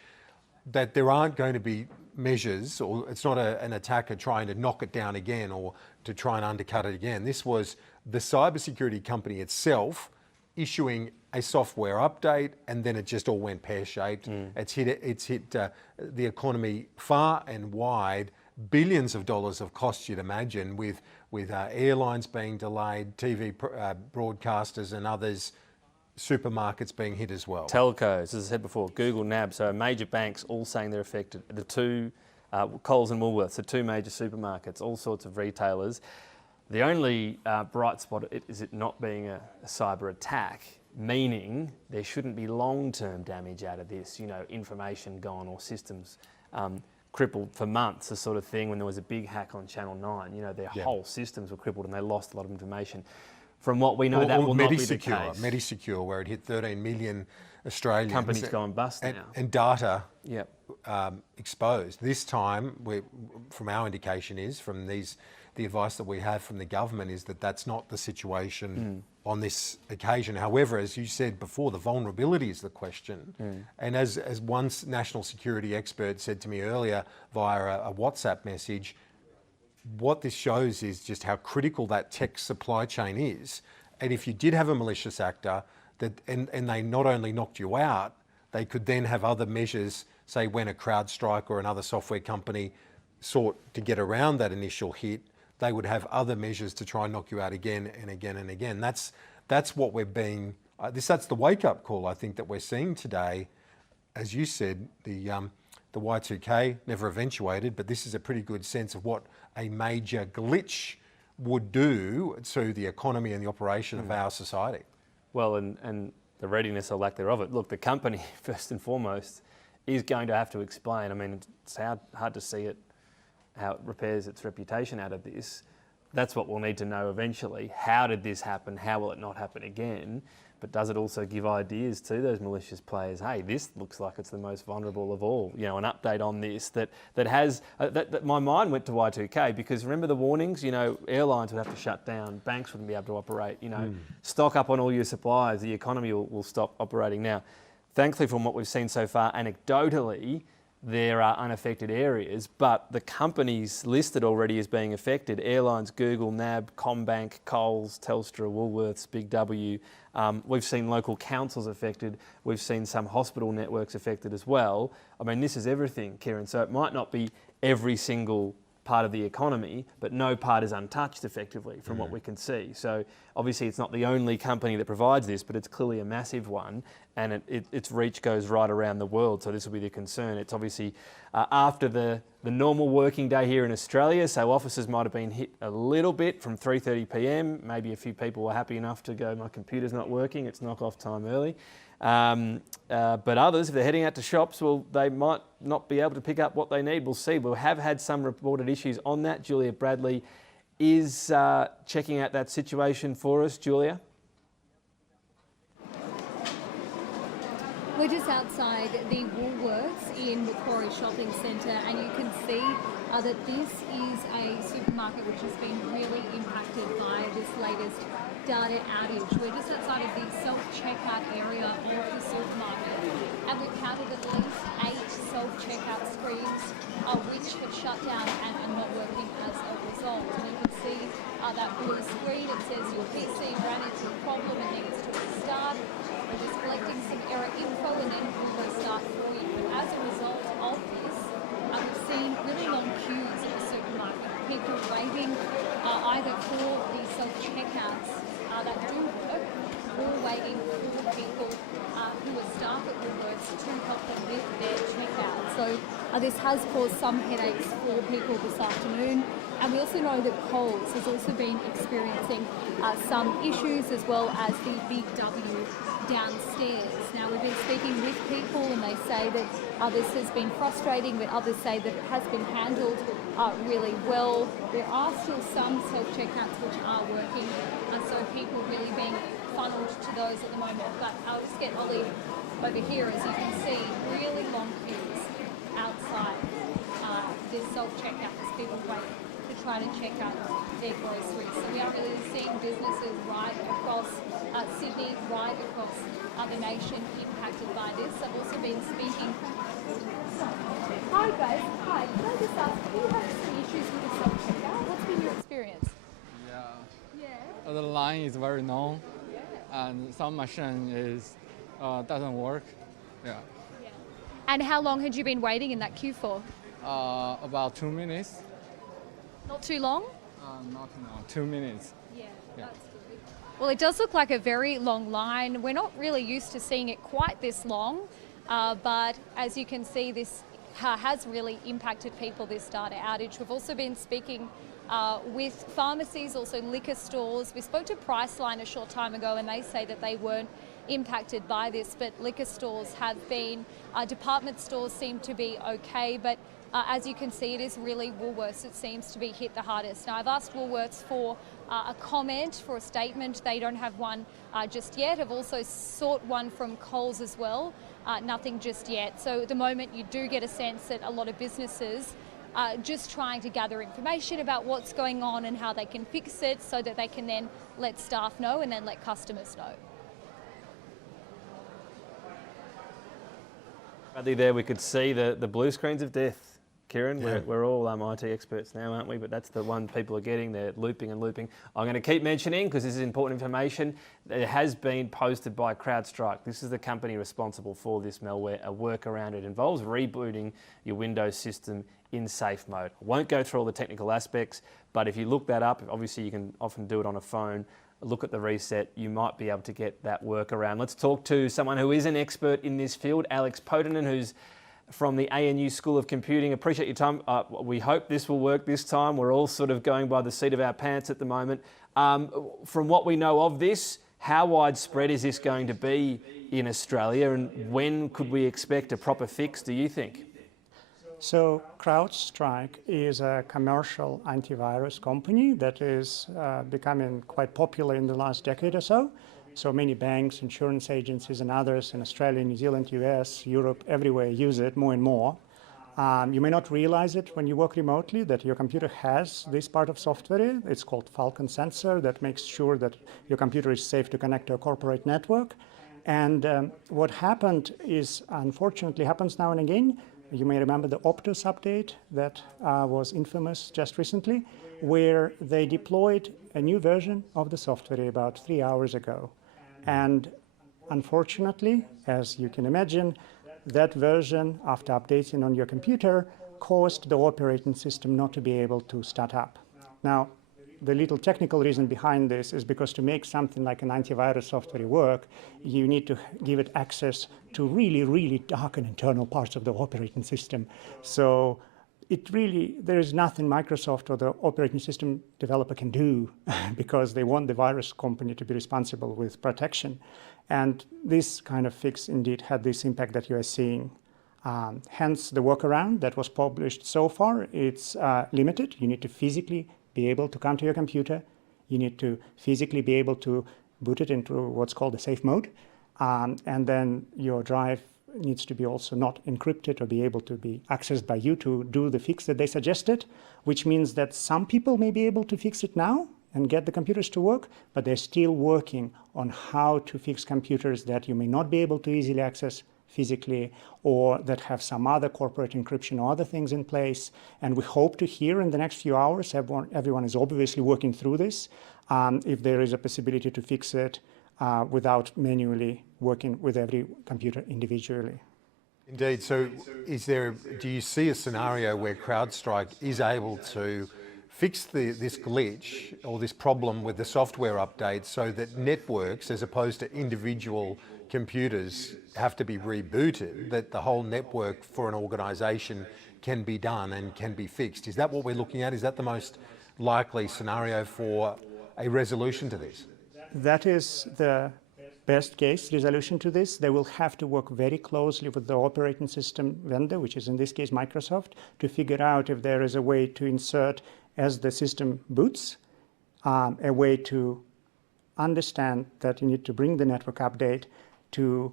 that there aren't going to be measures, or it's not an attacker trying to knock it down again or to try and undercut it again. This was the cybersecurity company itself issuing a software update, and then it just all went pear-shaped. It's hit the economy far and wide, billions of dollars of costs, you'd imagine, with airlines being delayed, TV broadcasters and others, supermarkets being hit as well. Telcos, as I said before, Google, NAB, so major banks all saying they're affected. The two, Coles and Woolworths, the two major supermarkets, all sorts of retailers. The only bright spot is it not being a cyber attack, meaning there shouldn't be long-term damage out of this, information gone or systems crippled for months, the sort of thing when there was a big hack on Channel 9. Their whole systems were crippled and they lost a lot of information. From what we know, that will not be the case. MediSecure, where it hit 13 million Australians. Companies going bust now. And data exposed. This time, from our indication is, from the advice that we have from the government is that that's not the situation on this occasion. However, as you said before, the vulnerability is the question. And as one national security expert said to me earlier via a WhatsApp message, what this shows is just how critical that tech supply chain is. And if you did have a malicious actor and they not only knocked you out, they could then have other measures, say when a CrowdStrike or another software company sought to get around that initial hit, they would have other measures to try and knock you out again and again and again. That's what we're being, that's the wake-up call I think that we're seeing today. As you said, the Y2K never eventuated, but this is a pretty good sense of what a major glitch would do to the economy and the operation of our society. Well, and the readiness or lack thereof it. Look, the company, first and foremost, is going to have to explain. I mean, it's hard to see it, how it repairs its reputation out of this. That's what we'll need to know eventually. How did this happen? How will it not happen again? But does it also give ideas to those malicious players? Hey, this looks like it's the most vulnerable of all. An update on this that has that my mind went to Y2K, because remember the warnings. Airlines would have to shut down, banks wouldn't be able to operate. Stock up on all your supplies. The economy will stop operating. Now, thankfully, from what we've seen so far, anecdotally, there are unaffected areas, but the companies listed already as being affected, airlines, Google, NAB, Combank, Coles, Telstra, Woolworths, Big W, we've seen local councils affected, we've seen some hospital networks affected as well. I mean, this is everything, Kieran, so it might not be every single part of the economy, but no part is untouched effectively from what we can see. So obviously it's not the only company that provides this, but it's clearly a massive one, and its reach goes right around the world. So this will be the concern. It's obviously after the normal working day here in Australia, so offices might have been hit a little bit from 3:30 p.m. Maybe a few people were happy enough to go, my computer's not working, it's knock-off time early. But others, if they're heading out to shops, well, they might not be able to pick up what they need. We'll see. We have had some reported issues on that. Julia Bradley is checking out that situation for us. Julia? We're just outside the Woolworths in Macquarie Shopping Centre, and you can see that this is a supermarket which has been really impacted by this latest data outage. We're just outside of the self-checkout area of the supermarket, and we've counted at least 8 self-checkout screens which have shut down and are not working as a result. And you can see that blue screen, it says your PC ran into a problem and needs to restart. We're just collecting some error info and then we'll restart for you. But as a result of this, we've seen really long queues at the supermarket. People waiting either for the self-checkouts that do work, or waiting for people who are staff at Woolworths to help them with their checkout. So this has caused some headaches for people this afternoon. And we also know that Coles has also been experiencing some issues, as well as the Big W downstairs. Now, we've been speaking with people and they say that this has been frustrating, but others say that it has been handled really well. There are still some self-checkouts which are working, so people really being funneled to those at the moment. But I'll just get Ollie over here. As you can see, really long queues outside this self-checkout as people wait to try to check out their groceries. So we are really seeing businesses right across Sydney, right across the nation impacted by this. I've also been speaking. Hi guys, hi. Can I just ask, have you had some issues with the self-checkout? What's been your experience? Yeah. The line is very long, and some machine doesn't work. Yeah. And how long had you been waiting in that queue for? About 2 minutes. Not too long? Not long. 2 minutes. Yeah, that's good. Well, it does look like a very long line. We're not really used to seeing it quite this long, but as you can see, this has really impacted people, this data outage. We've also been speaking with pharmacies, also liquor stores. We spoke to Priceline a short time ago and they say that they weren't impacted by this, but liquor stores have been. Department stores seem to be okay, but as you can see, it is really Woolworths that seems to be hit the hardest. Now, I've asked Woolworths for a comment, for a statement. They don't have one just yet. I've also sought one from Coles as well. Nothing just yet. So at the moment, you do get a sense that a lot of businesses are just trying to gather information about what's going on and how they can fix it so that they can then let staff know and then let customers know. Bradley, there we could see the blue screens of death. Kieran, we're all IT experts now, aren't we? But that's the one people are getting. They're looping and looping. I'm going to keep mentioning, because this is important information, it has been posted by CrowdStrike. This is the company responsible for this malware, a workaround. It involves rebooting your Windows system in safe mode. I won't go through all the technical aspects, but if you look that up, obviously you can often do it on a phone, look at the reset, you might be able to get that workaround. Let's talk to someone who is an expert in this field, Alex Potinen, who's from the ANU School of Computing. Appreciate your time. We hope this will work this time. We're all sort of going by the seat of our pants at the moment. From what we know of this, how widespread is this going to be in Australia, and when could we expect a proper fix, do you think? So CrowdStrike is a commercial antivirus company that is becoming quite popular in the last decade or so. So many banks, insurance agencies and others in Australia, New Zealand, US, Europe, everywhere use it more and more. You may not realize it when you work remotely that your computer has this part of software. It's called Falcon Sensor that makes sure that your computer is safe to connect to a corporate network. And what happened is, unfortunately, happens now and again. you may remember the Optus update that was infamous just recently, where they deployed a new version of the software about 3 hours ago. And unfortunately, as you can imagine, that version, after updating on your computer, caused the operating system not to be able to start up. Now, the little technical reason behind this is because to make something like an antivirus software work, you need to give it access to really, really dark and internal parts of the operating system. So there is nothing Microsoft or the operating system developer can do because they want the virus company to be responsible with protection. And this kind of fix indeed had this impact that you are seeing. Hence the workaround that was published so far, it's limited. You need to physically be able to come to your computer. You need to physically be able to boot it into what's called a safe mode. And then your drive needs to be also not encrypted or be able to be accessed by you to do the fix that they suggested, which means that some people may be able to fix it now and get the computers to work, but they're still working on how to fix computers that you may not be able to easily access physically, or that have some other corporate encryption or other things in place. And we hope to hear in the next few hours, everyone is obviously working through this, if there is a possibility to fix it without manually working with every computer individually. Indeed. So do you see a scenario where CrowdStrike is able to fix this glitch or this problem with the software update so that networks, as opposed to individual computers, have to be rebooted, that the whole network for an organisation can be done and can be fixed? Is that what we're looking at? Is that the most likely scenario for a resolution to this? That is the best case resolution to this. They will have to work very closely with the operating system vendor, which is in this case Microsoft, to figure out if there is a way to insert, as the system boots, a way to understand that you need to bring the network update to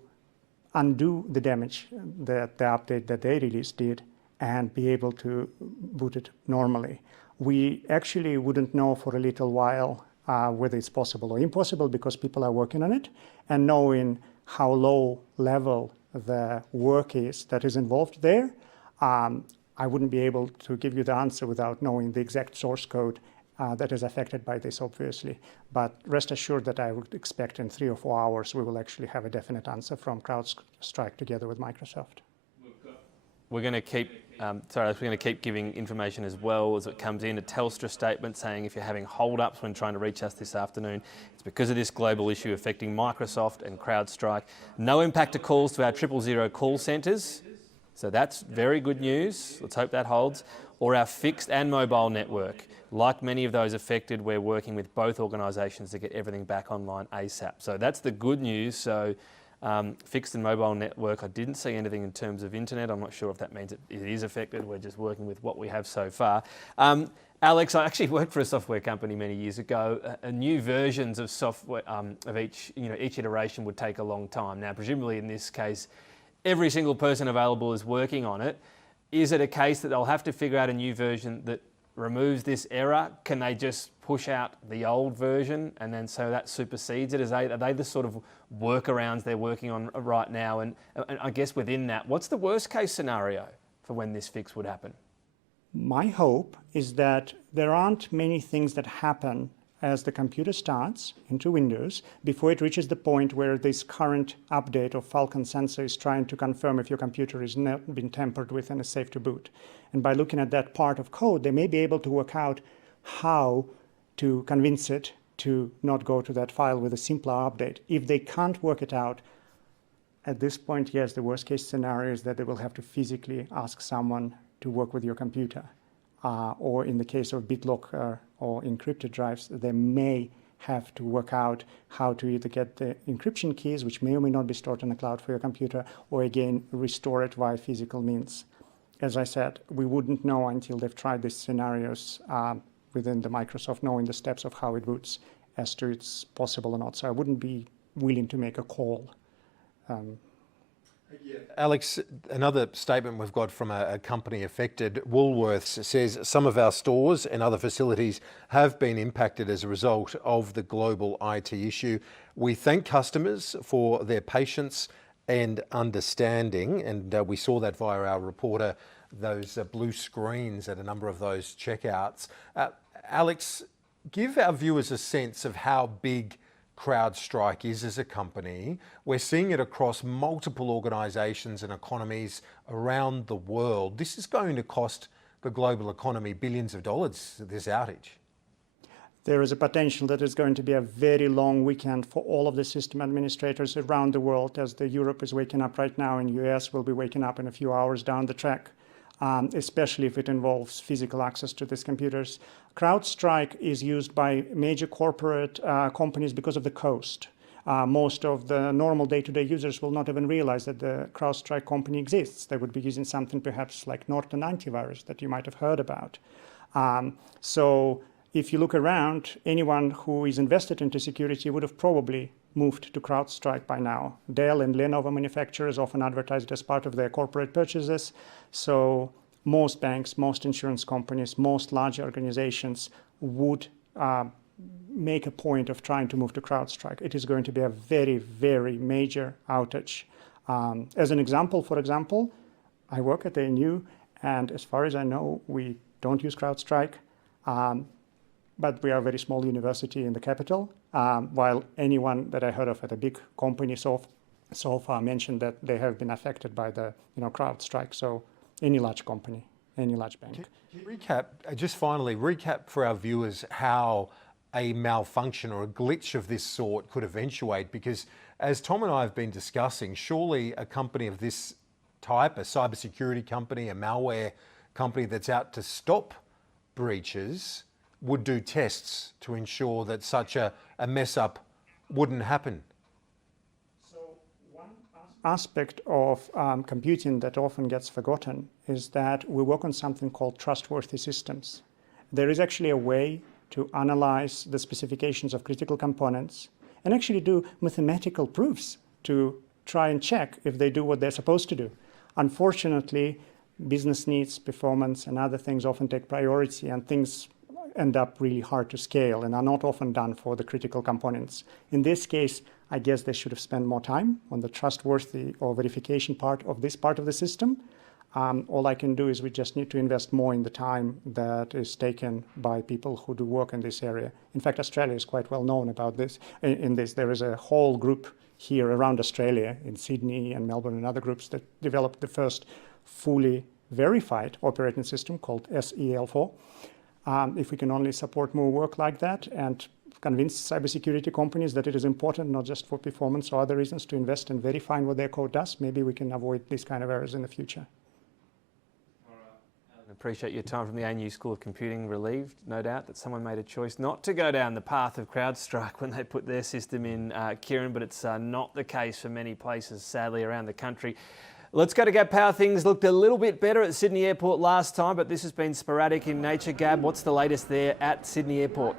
undo the damage that the update that they released did and be able to boot it normally. We actually wouldn't know for a little while whether it's possible or impossible because people are working on it, and knowing how low level the work is that is involved there, I wouldn't be able to give you the answer without knowing the exact source code that is affected by this, obviously. But rest assured that I would expect in 3 or 4 hours we will actually have a definite answer from CrowdStrike together with Microsoft. We're going to keep giving information as well as it comes in. A Telstra statement saying if you're having hold-ups when trying to reach us this afternoon, it's because of this global issue affecting Microsoft and CrowdStrike. No impact to calls to our 000 call centres. So that's very good news. Let's hope that holds. Or our fixed and mobile network. Like many of those affected, we're working with both organisations to get everything back online ASAP. So that's the good news. So fixed and mobile network, I didn't see anything in terms of internet. I'm not sure if that means it is affected. We're just working with what we have so far. Alex, I actually worked for a software company many years ago. New versions of software of each iteration would take a long time. Now, presumably in this case, every single person available is working on it. Is it a case that they'll have to figure out a new version that removes this error? Can they just push out the old version and then so that supersedes it? Are they the sort of workarounds they're working on right now? And I guess within that, what's the worst case scenario for when this fix would happen? My hope is that there aren't many things that happen as the computer starts into Windows before it reaches the point where this current update of Falcon sensor is trying to confirm if your computer has not been tampered with and is safe to boot. And by looking at that part of code, they may be able to work out how to convince it to not go to that file with a simpler update. If they can't work it out, at this point, yes, the worst case scenario is that they will have to physically ask someone to work with your computer. Or in the case of BitLocker or encrypted drives, they may have to work out how to either get the encryption keys, which may or may not be stored in the cloud for your computer, or again, restore it via physical means. As I said, we wouldn't know until they've tried these scenarios within the Microsoft, knowing the steps of how it boots as to it's possible or not. So I wouldn't be willing to make a call. Alex, another statement we've got from a company affected, Woolworths, says some of our stores and other facilities have been impacted as a result of the global IT issue. We thank customers for their patience and understanding, and we saw that via our reporter, those blue screens at a number of those checkouts. Alex, give our viewers a sense of how big CrowdStrike is as a company. We're seeing it across multiple organisations and economies around the world. This is going to cost the global economy billions of dollars, this outage. There is a potential that it's going to be a very long weekend for all of the system administrators around the world, as the Europe is waking up right now and US will be waking up in a few hours down the track, especially if it involves physical access to these computers. CrowdStrike is used by major corporate companies because of the cost. Most of the normal day-to-day users will not even realize that the CrowdStrike company exists. They would be using something perhaps like Norton antivirus that you might have heard about. So if you look around, anyone who is invested into security would have probably moved to CrowdStrike by now. Dell and Lenovo manufacturers often advertise it as part of their corporate purchases. So most banks, most insurance companies, most large organizations would make a point of trying to move to CrowdStrike. It is going to be a very, very major outage. As an example, for example, I work at ANU, and as far as I know, we don't use CrowdStrike, but we are a very small university in the capital, while anyone that I heard of at a big company so far mentioned that they have been affected by the CrowdStrike. So any large company, any large bank. Can you recap, just finally, recap for our viewers how a malfunction or a glitch of this sort could eventuate? Because as Tom and I have been discussing, surely a company of this type, a cybersecurity company, a malware company that's out to stop breaches, would do tests to ensure that such a mess up wouldn't happen. Aspect of computing that often gets forgotten is that we work on something called trustworthy systems. There is actually a way to analyze the specifications of critical components and actually do mathematical proofs to try and check if they do what they're supposed to do. Unfortunately, business needs, performance, and other things often take priority, and things end up really hard to scale and are not often done for the critical components. In this case, I guess they should have spent more time on the trustworthy or verification part of this part of the system. All I can do is we just need to invest more in the time that is taken by people who do work in this area. In fact, Australia is quite well known about this. In this, there is a whole group here around Australia, in Sydney and Melbourne and other groups, that developed the first fully verified operating system called SEL4. If we can only support more work like that and convince cybersecurity companies that it is important, not just for performance or other reasons, to invest in verifying what their code does, maybe we can avoid these kind of errors in the future. I appreciate your time from the ANU School of Computing. Relieved, no doubt, that someone made a choice not to go down the path of CrowdStrike when they put their system in, Kieran, but it's not the case for many places, sadly, around the country. Let's go to Gab. How things looked a little bit better at Sydney Airport last time, but this has been sporadic in nature. Gab, what's the latest there at Sydney Airport?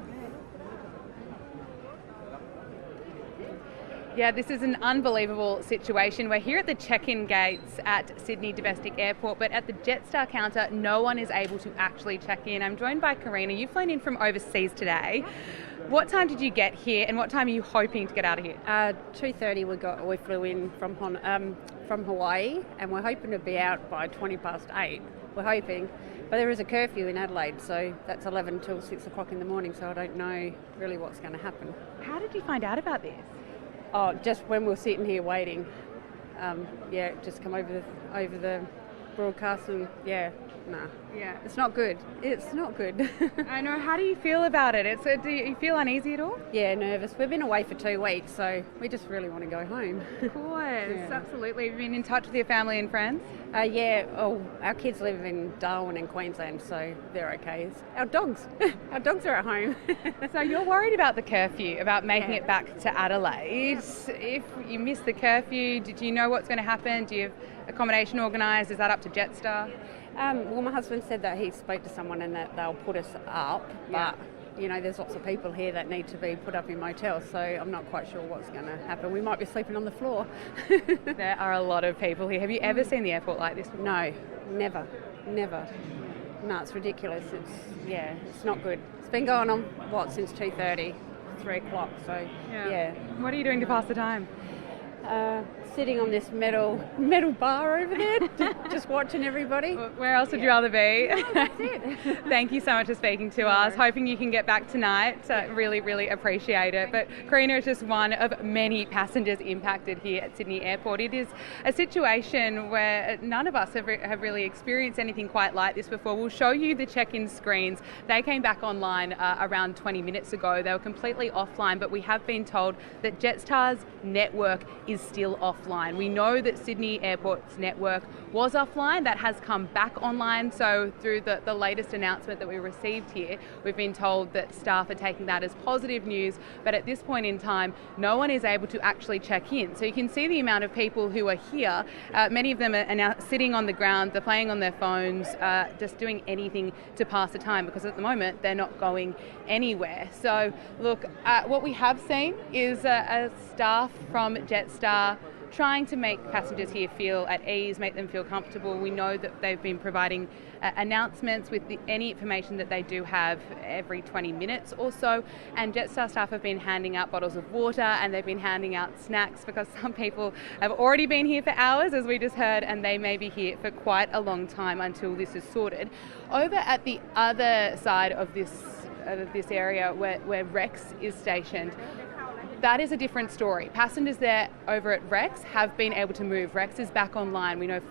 Yeah, this is an unbelievable situation. We're here at the check-in gates at Sydney Domestic Airport, but at the Jetstar counter, no one is able to actually check in. I'm joined by Keiran. You've flown in from overseas today. What time did you get here, and what time are you hoping to get out of here? 2:30 we flew in from Hawaii, and we're hoping to be out by 8:20. We're hoping, but there is a curfew in Adelaide, so that's 11 till 6 o'clock in the morning, so I don't know really what's going to happen. How did you find out about this? Oh, just when we're sitting here waiting. Just come over the broadcast, and it's not good. It's not good. I know. How do you feel about it? Do you feel uneasy at all? Yeah, nervous. We've been away for 2 weeks, so we just really want to go home. Of course, absolutely. Have you been in touch with your family and friends? Our kids live in Darwin in Queensland, so they're okay. Our dogs are at home. So you're worried about the curfew, about making it back to Adelaide. If you miss the curfew, did you know what's going to happen? Do you have accommodation organised? Is that up to Jetstar? Well, my husband said that he spoke to someone and that they'll put us up, but there's lots of people here that need to be put up in motels, so I'm not quite sure what's going to happen. We might be sleeping on the floor. There are a lot of people here. Have you ever seen the airport like this before? No, never. No, it's ridiculous. It's not good. It's been going on, since 2:30, 3 o'clock, so yeah. What are you doing to pass the time? sitting on this metal bar over there, just watching everybody. Where else would you rather be? No, that's it. Thank you so much for speaking to us. Hoping you can get back tonight. Really, really appreciate it. But Keiran is just one of many passengers impacted here at Sydney Airport. It is a situation where none of us have really experienced anything quite like this before. We'll show you the check-in screens. They came back online around 20 minutes ago. They were completely offline, but we have been told that Jetstar's network is still offline. We know that Sydney Airport's network was offline. That has come back online. So through the latest announcement that we received here, we've been told that staff are taking that as positive news. But at this point in time, no one is able to actually check in. So you can see the amount of people who are here. Many of them are now sitting on the ground. They're playing on their phones, just doing anything to pass the time, because at the moment they're not going anywhere. So look, what we have seen is a staff from Jetstar trying to make passengers here feel at ease, make them feel comfortable. We know that they've been providing announcements with any information that they do have every 20 minutes or so, and Jetstar staff have been handing out bottles of water, and they've been handing out snacks, because some people have already been here for hours, as we just heard, and they may be here for quite a long time until this is sorted. Over at the other side of this area where Rex is stationed, that is a different story. Passengers there over at Rex have been able to move. Rex is back online. We know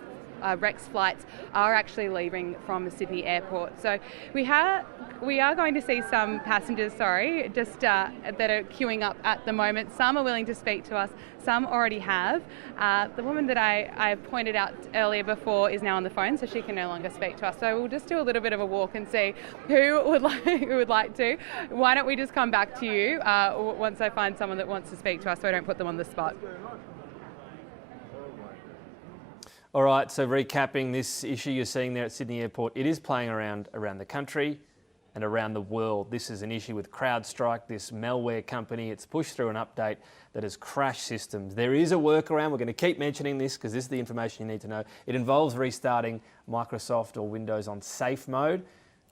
Rex flights are actually leaving from Sydney Airport. So we are going to see some passengers, just that are queuing up at the moment. Some are willing to speak to us, some already have. The woman that I pointed out earlier before is now on the phone, so she can no longer speak to us. So we'll just do a little bit of a walk and see who would like to. Why don't we just come back to you once I find someone that wants to speak to us, so I don't put them on the spot. All right, so recapping this issue you're seeing there at Sydney Airport, it is playing around the country and around the world. This is an issue with CrowdStrike, this malware company. It's pushed through an update that has crashed systems. There is a workaround. We're going to keep mentioning this because this is the information you need to know. It involves restarting Microsoft or Windows on safe mode.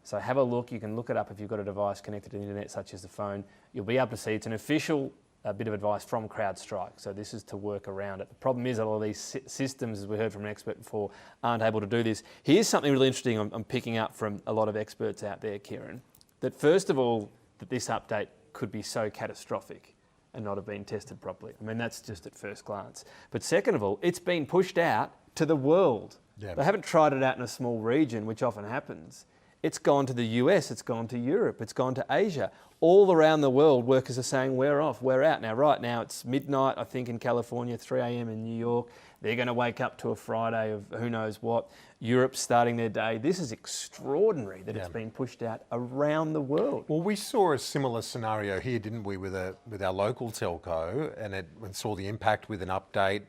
So have a look. You can look it up if you've got a device connected to the internet, such as the phone. You'll be able to see it's an official bit of advice from CrowdStrike. So this is to work around it. The problem is a lot of these systems, as we heard from an expert before, aren't able to do this. Here's something really interesting I'm picking up from a lot of experts out there, Kieran, that first of all, that this update could be so catastrophic and not have been tested properly. I mean, that's just at first glance. But second of all, it's been pushed out to the world. Yeah. They haven't tried it out in a small region, which often happens. It's gone to the US, it's gone to Europe, it's gone to Asia. All around the world, workers are saying, we're off, we're out. Now, right now, it's midnight, I think, in California, 3 a.m. in New York. They're going to wake up to a Friday of who knows what. Europe's starting their day. This is extraordinary that it's been pushed out around the world. Well, we saw a similar scenario here, didn't we, with our local telco, and saw the impact with an update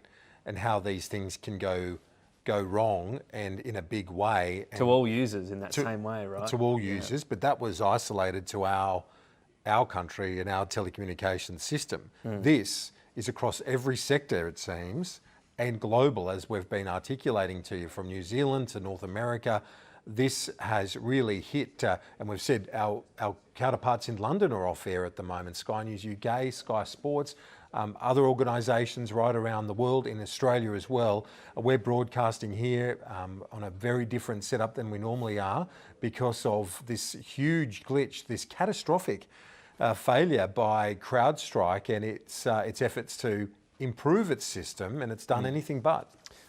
and how these things can go wrong, and in a big way. To all users in that same way, right? To all users, but that was isolated to our country and our telecommunications system. This is across every sector, it seems, and global, as we've been articulating to you, from New Zealand to North America. This has really hit, and we've said our counterparts in London are off air at the moment, Sky News UK, Sky Sports, other organisations right around the world, in Australia as well. We're broadcasting here on a very different setup than we normally are because of this huge glitch, this catastrophic failure by CrowdStrike and its efforts to improve its system, and it's done anything but.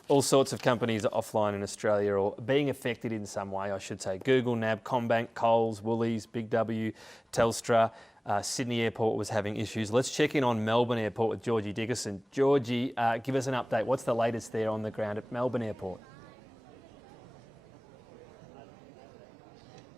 All sorts of companies are offline in Australia or being affected in some way, I should say. Google, NAB, CommBank, Coles, Woolies, Big W, Telstra. Sydney Airport was having issues. Let's check in on Melbourne Airport with Georgie Dickerson. Georgie, give us an update. What's the latest there on the ground at Melbourne Airport?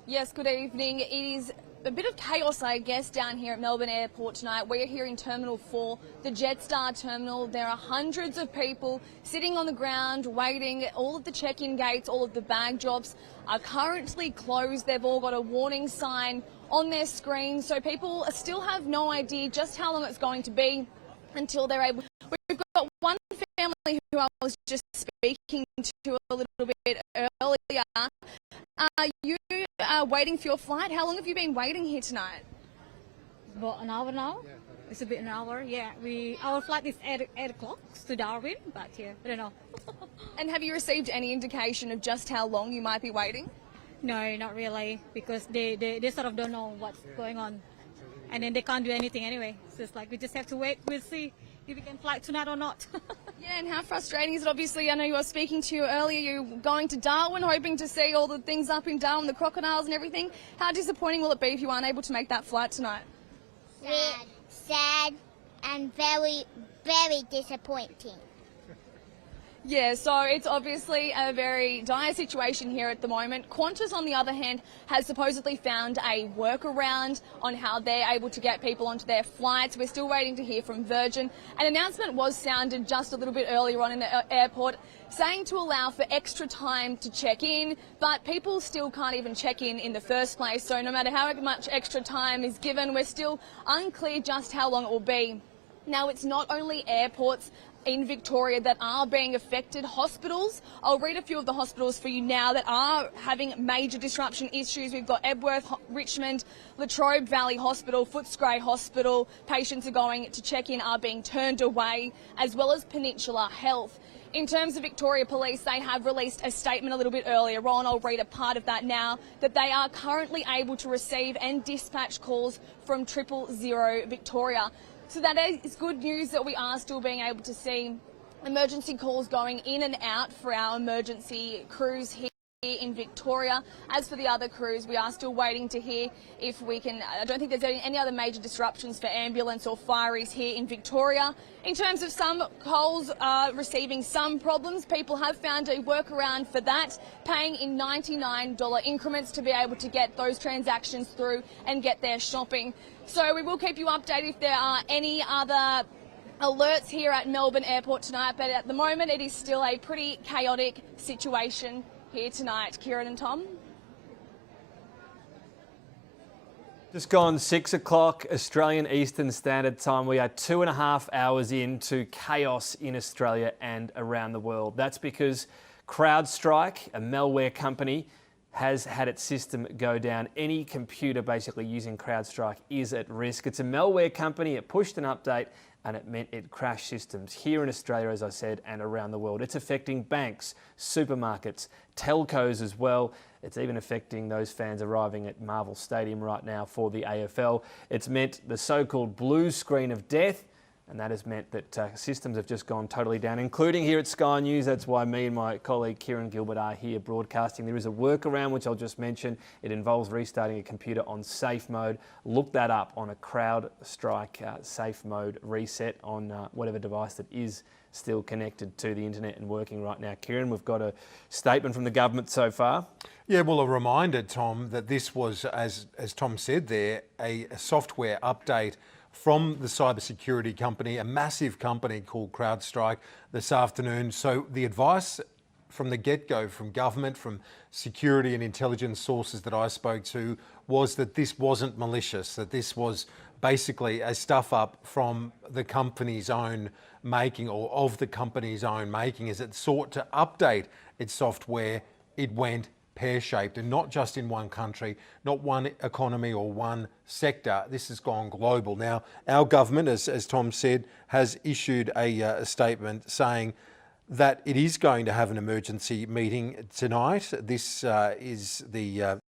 Yes, good evening. It is a bit of chaos, I guess, down here at Melbourne Airport tonight. We're here in Terminal 4, the Jetstar terminal. There are hundreds of people sitting on the ground waiting. All of the check-in gates, all of the bag drops are currently closed. They've all got a warning sign on their screen, so people still have no idea just how long it's going to be until they're able. We've got one family who I was just speaking to a little bit earlier. Are you waiting for your flight? How long have you been waiting here tonight? About an hour now. It's a bit an hour, yeah. Our flight is 8 o'clock to Darwin, but yeah, I don't know. And have you received any indication of just how long you might be waiting? No, not really, because they sort of don't know what's going on. And then they can't do anything anyway. So it's like we just have to wait. We'll see if we can fly tonight or not. Yeah, and how frustrating is it? Obviously, I know you were speaking to you earlier, you going to Darwin, hoping to see all the things up in Darwin, the crocodiles and everything. How disappointing will it be if you aren't able to make that flight tonight? Sad and very, very disappointing. Yeah, so it's obviously a very dire situation here at the moment. Qantas, on the other hand, has supposedly found a workaround on how they're able to get people onto their flights. We're still waiting to hear from Virgin. An announcement was sounded just a little bit earlier on in the airport, saying to allow for extra time to check in, but people still can't even check in the first place. So no matter how much extra time is given, we're still unclear just how long it will be. Now, it's not only airports in Victoria that are being affected. Hospitals, I'll read a few of the hospitals for you now that are having major disruption issues. We've got Ebworth, Richmond, Latrobe Valley Hospital, Footscray Hospital. Patients are going to check in are being turned away, as well as Peninsula Health. In terms of Victoria Police, they have released a statement a little bit earlier on. I'll read a part of that now, that they are currently able to receive and dispatch calls from 000 Victoria. So that is good news that we are still being able to see emergency calls going in and out for our emergency crews here in Victoria. As for the other crews, we are still waiting to hear if we can. I don't think there's any other major disruptions for ambulance or fireys here in Victoria. In terms of some calls receiving some problems, people have found a workaround for that, paying in $99 increments to be able to get those transactions through and get their shopping. So we will keep you updated if there are any other alerts here at Melbourne Airport tonight, but at the moment it is still a pretty chaotic situation here tonight. Kieran and Tom. Just gone 6 o'clock Australian Eastern Standard Time. We are 2.5 hours into chaos in Australia and around the world. That's because CrowdStrike, a malware company, has had its system go down. Any computer basically using CrowdStrike is at risk. It's a malware company. It pushed an update and it meant it crashed systems here in Australia, as I said, and around the world. It's affecting banks, supermarkets, telcos as well. It's even affecting those fans arriving at Marvel Stadium right now for the AFL. It's meant the so-called blue screen of death, and that has meant that systems have just gone totally down, including here at Sky News. That's why me and my colleague Kieran Gilbert are here broadcasting. There is a workaround, which I'll just mention. It involves restarting a computer on safe mode. Look that up on a CrowdStrike safe mode reset on whatever device that is still connected to the internet and working right now. Kieran, we've got a statement from the government so far. Yeah, well, a reminder, Tom, that this was, as Tom said there, a software update from the cybersecurity company, a massive company called CrowdStrike, this afternoon. So the advice from the get-go from government, from security and intelligence sources that I spoke to, was that this wasn't malicious, that this was basically a stuff-up from the company's own making, or of the company's own making. As it sought to update its software, it went pear-shaped, and not just in one country, not one economy or one sector. This has gone global. Now, our government, as Tom said, has issued a statement saying that it is going to have an emergency meeting tonight. This is the